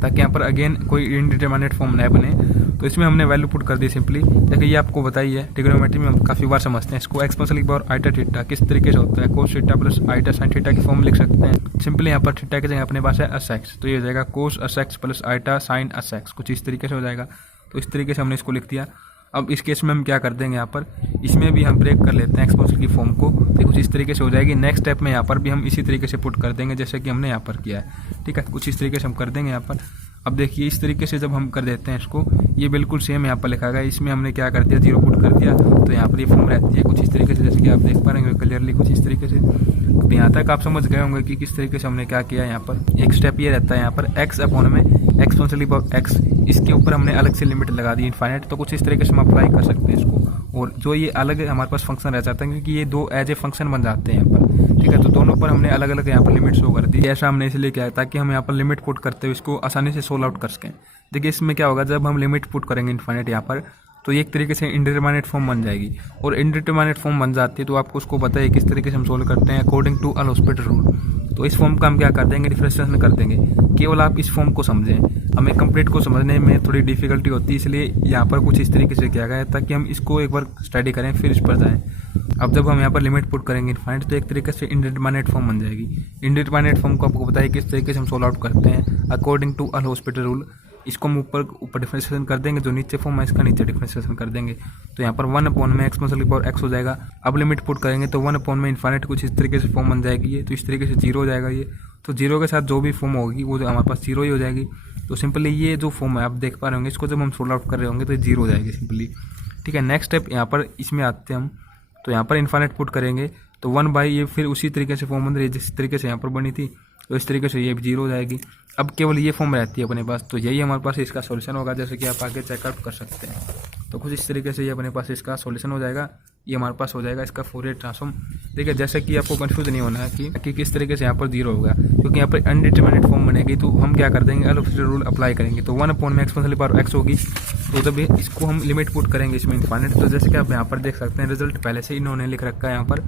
ताकि यहाँ पर अगेन कोई इनडिटरमिनेट फॉर्म न बने, तो इसमें हमने वैल्यू पुट कर दी सिंपली। देखिए ये आपको बताइए ट्रिग्नोमेट्री में हम काफ़ी बार समझते हैं इसको, एक्सपोनेंशियल पावर आइटा थीटा किस तरीके से होता है, cos theta plus iota sine theta की फॉर्म लिख सकते हैं। सिंपली यहाँ पर थीटा की जगह अपने पास है एस एक्स, तो ये हो जाएगा cos S X plus iota sine S x, कुछ इस तरीके से हो जाएगा। तो इस तरीके से हमने इसको लिख दिया। अब इस केस में हम क्या कर देंगे, यहाँ पर इसमें भी हम ब्रेक कर लेते हैं एक्सपोनेंशियल की फॉर्म को, तो कुछ इस तरीके से हो जाएगी। नेक्स्ट स्टेप में यहाँ पर भी हम इसी तरीके से पुट कर देंगे जैसे कि हमने यहाँ पर किया है, ठीक है। कुछ इस तरीके से हम कर देंगे यहाँ पर। अब देखिए इस तरीके से जब हम कर देते हैं इसको, ये बिल्कुल सेम यहाँ पर लिखा गया है, इसमें हमने क्या कर दिया 0 पुट कर दिया, तो यहाँ पर ये फॉर्म रहती है कुछ इस तरीके से, जैसे कि आप देख पा रहे हैं क्लियरली कुछ इस तरीके से। अब यहाँ तक आप समझ गए होंगे कि किस तरीके से हमने क्या किया। यहाँ पर एक स्टेप ये रहता है, यहाँ पर एक्स अपॉन में एक्सपोनेंशियल पावर एक्स, इसके ऊपर हमने अलग से लिमिट लगा दी इनफाइनाइट, तो कुछ इस तरीके से हम अप्लाई कर सकते हैं इसको। और जो ये अलग हमारे पास फंक्शन रह जाता है क्योंकि ये 2 एज ए फंक्शन बन जाते हैं यहाँ पर, ठीक है। तो दोनों पर हमने अलग अलग यहाँ पर लिमिट शो कर दी। ऐसा हमने इसलिए किया ताकि हम यहाँ पर लिमिट पुट करते हुए इसको आसानी से सोल्व आउट कर सकें। देखिए इसमें क्या होगा, जब हम लिमिट पुट करेंगे इनफाइनाइट यहाँ पर, तो ये एक तरीके से इंडिटरमिनेट फॉर्म बन जाएगी, और इंडिटरमिनेट फॉर्म बन जाती है तो आपको उसको पता है किस तरीके से हम सोल्व करते हैं according to L'Hospital rule. तो इस फॉर्म का हम क्या कर देंगे, डिफरेंशिएशन कर देंगे। केवल आप इस फॉर्म को समझें, हमें कंप्लीट को समझने में थोड़ी डिफिकल्टी होती है, इसलिए यहाँ पर कुछ इस तरीके से किया गया है ताकि हम इसको एक बार स्टडी करें फिर इस पर जाएँ। अब जब हम यहाँ पर लिमिट पुट करेंगे इनफाइनाइट तो एक तरीके से इंडिटरमिनेट फॉर्म बन जाएगी। इंडिटरमिनेट फॉर्म को आपको बताइए किस तरीके से हम सोल्व आउट करते हैं according to L'Hospital rule. इसको हम ऊपर डिफरेंशिएशन कर देंगे, जो नीचे फॉर्म है इसका नीचे डिफरेंशिएशन कर देंगे, तो यहाँ पर 1 अपॉन में एक्सपोनेंशियल पावर एक्स हो जाएगा। अब लिमिट पुट करेंगे तो 1 अपॉन में इनफाइनाइट कुछ इस तरीके से फॉर्म बन जाएगी ये, तो इस तरीके से 0 हो जाएगा ये। तो 0 के साथ जो भी फॉर्म होगी वो हमारे पास 0 ही हो जाएगी। तो सिंपली ये जो फॉर्म है आप देख पा रहे होंगे, इसको जब हम सोल्व आउट कर रहे होंगे तो 0 हो जाएगी सिंपली, ठीक है। नेक्स्ट स्टेप यहाँ पर इसमें आते हैं हम, तो यहाँ पर इनफाइनाइट पुट करेंगे तो 1 बाई ये फिर उसी तरीके से फॉर्म बन रही है जिस तरीके से यहाँ पर बनी थी, तो इस तरीके से ये 0 हो जाएगी। अब केवल ये फॉर्म रहती है अपने पास, तो यही हमारे पास इसका सॉल्यूशन होगा, जैसे कि आप आगे चेकआउट कर सकते हैं। तो कुछ इस तरीके से ये अपने पास इसका सॉल्यूशन हो जाएगा, ये हमारे पास हो जाएगा इसका फोरियर ट्रांसफॉर्म। देखिए जैसे कि आपको कंफ्यूज नहीं होना है कि किस तरीके से यहाँ पर 0 होगा, क्योंकि यहाँ पर अनडिटरमिनेट फॉर्म बनेगी, तो हम क्या कर देंगे अल हॉस्पिटल रूल अप्लाई करेंगे। तो 1 अपॉन में एक्सपोनेंशियल पावर एक्स होगी, तो जब इसको हम लिमिट पुट करेंगे इसमें इनफाइनाइट, तो जैसे कि आप यहाँ पर देख सकते हैं रिजल्ट पहले से इन्होंने लिख रखा है यहाँ पर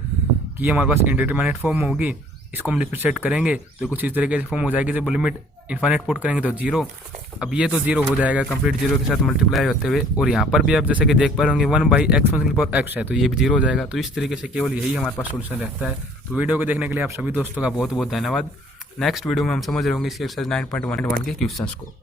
कि ये हमारे पास इंडिटरमिनेट फॉर्म होगी। इसको हम डिफरेंशिएट करेंगे तो कुछ इस तरीके से फॉर्म हो जाएगी, जब लिमिट इनफाइनाइट पुट करेंगे तो 0। अब ये तो 0 हो जाएगा कंप्लीट 0 के साथ मल्टीप्लाई होते हुए, और यहाँ पर भी आप जैसे कि देख पा रहे होंगे 1 बाई एक्सपोनेंशियल पावर एक्स है, तो ये भी 0 हो जाएगा। तो इस तरीके से केवल यही हमारे पास सोल्यूशन रहता है। तो वीडियो को देखने के लिए आप सभी दोस्तों का बहुत बहुत धन्यवाद। नेक्स्ट वीडियो में हम समझ रहे होंगे इसके एक्सरसाइज 9.1 के क्वेश्चंस को।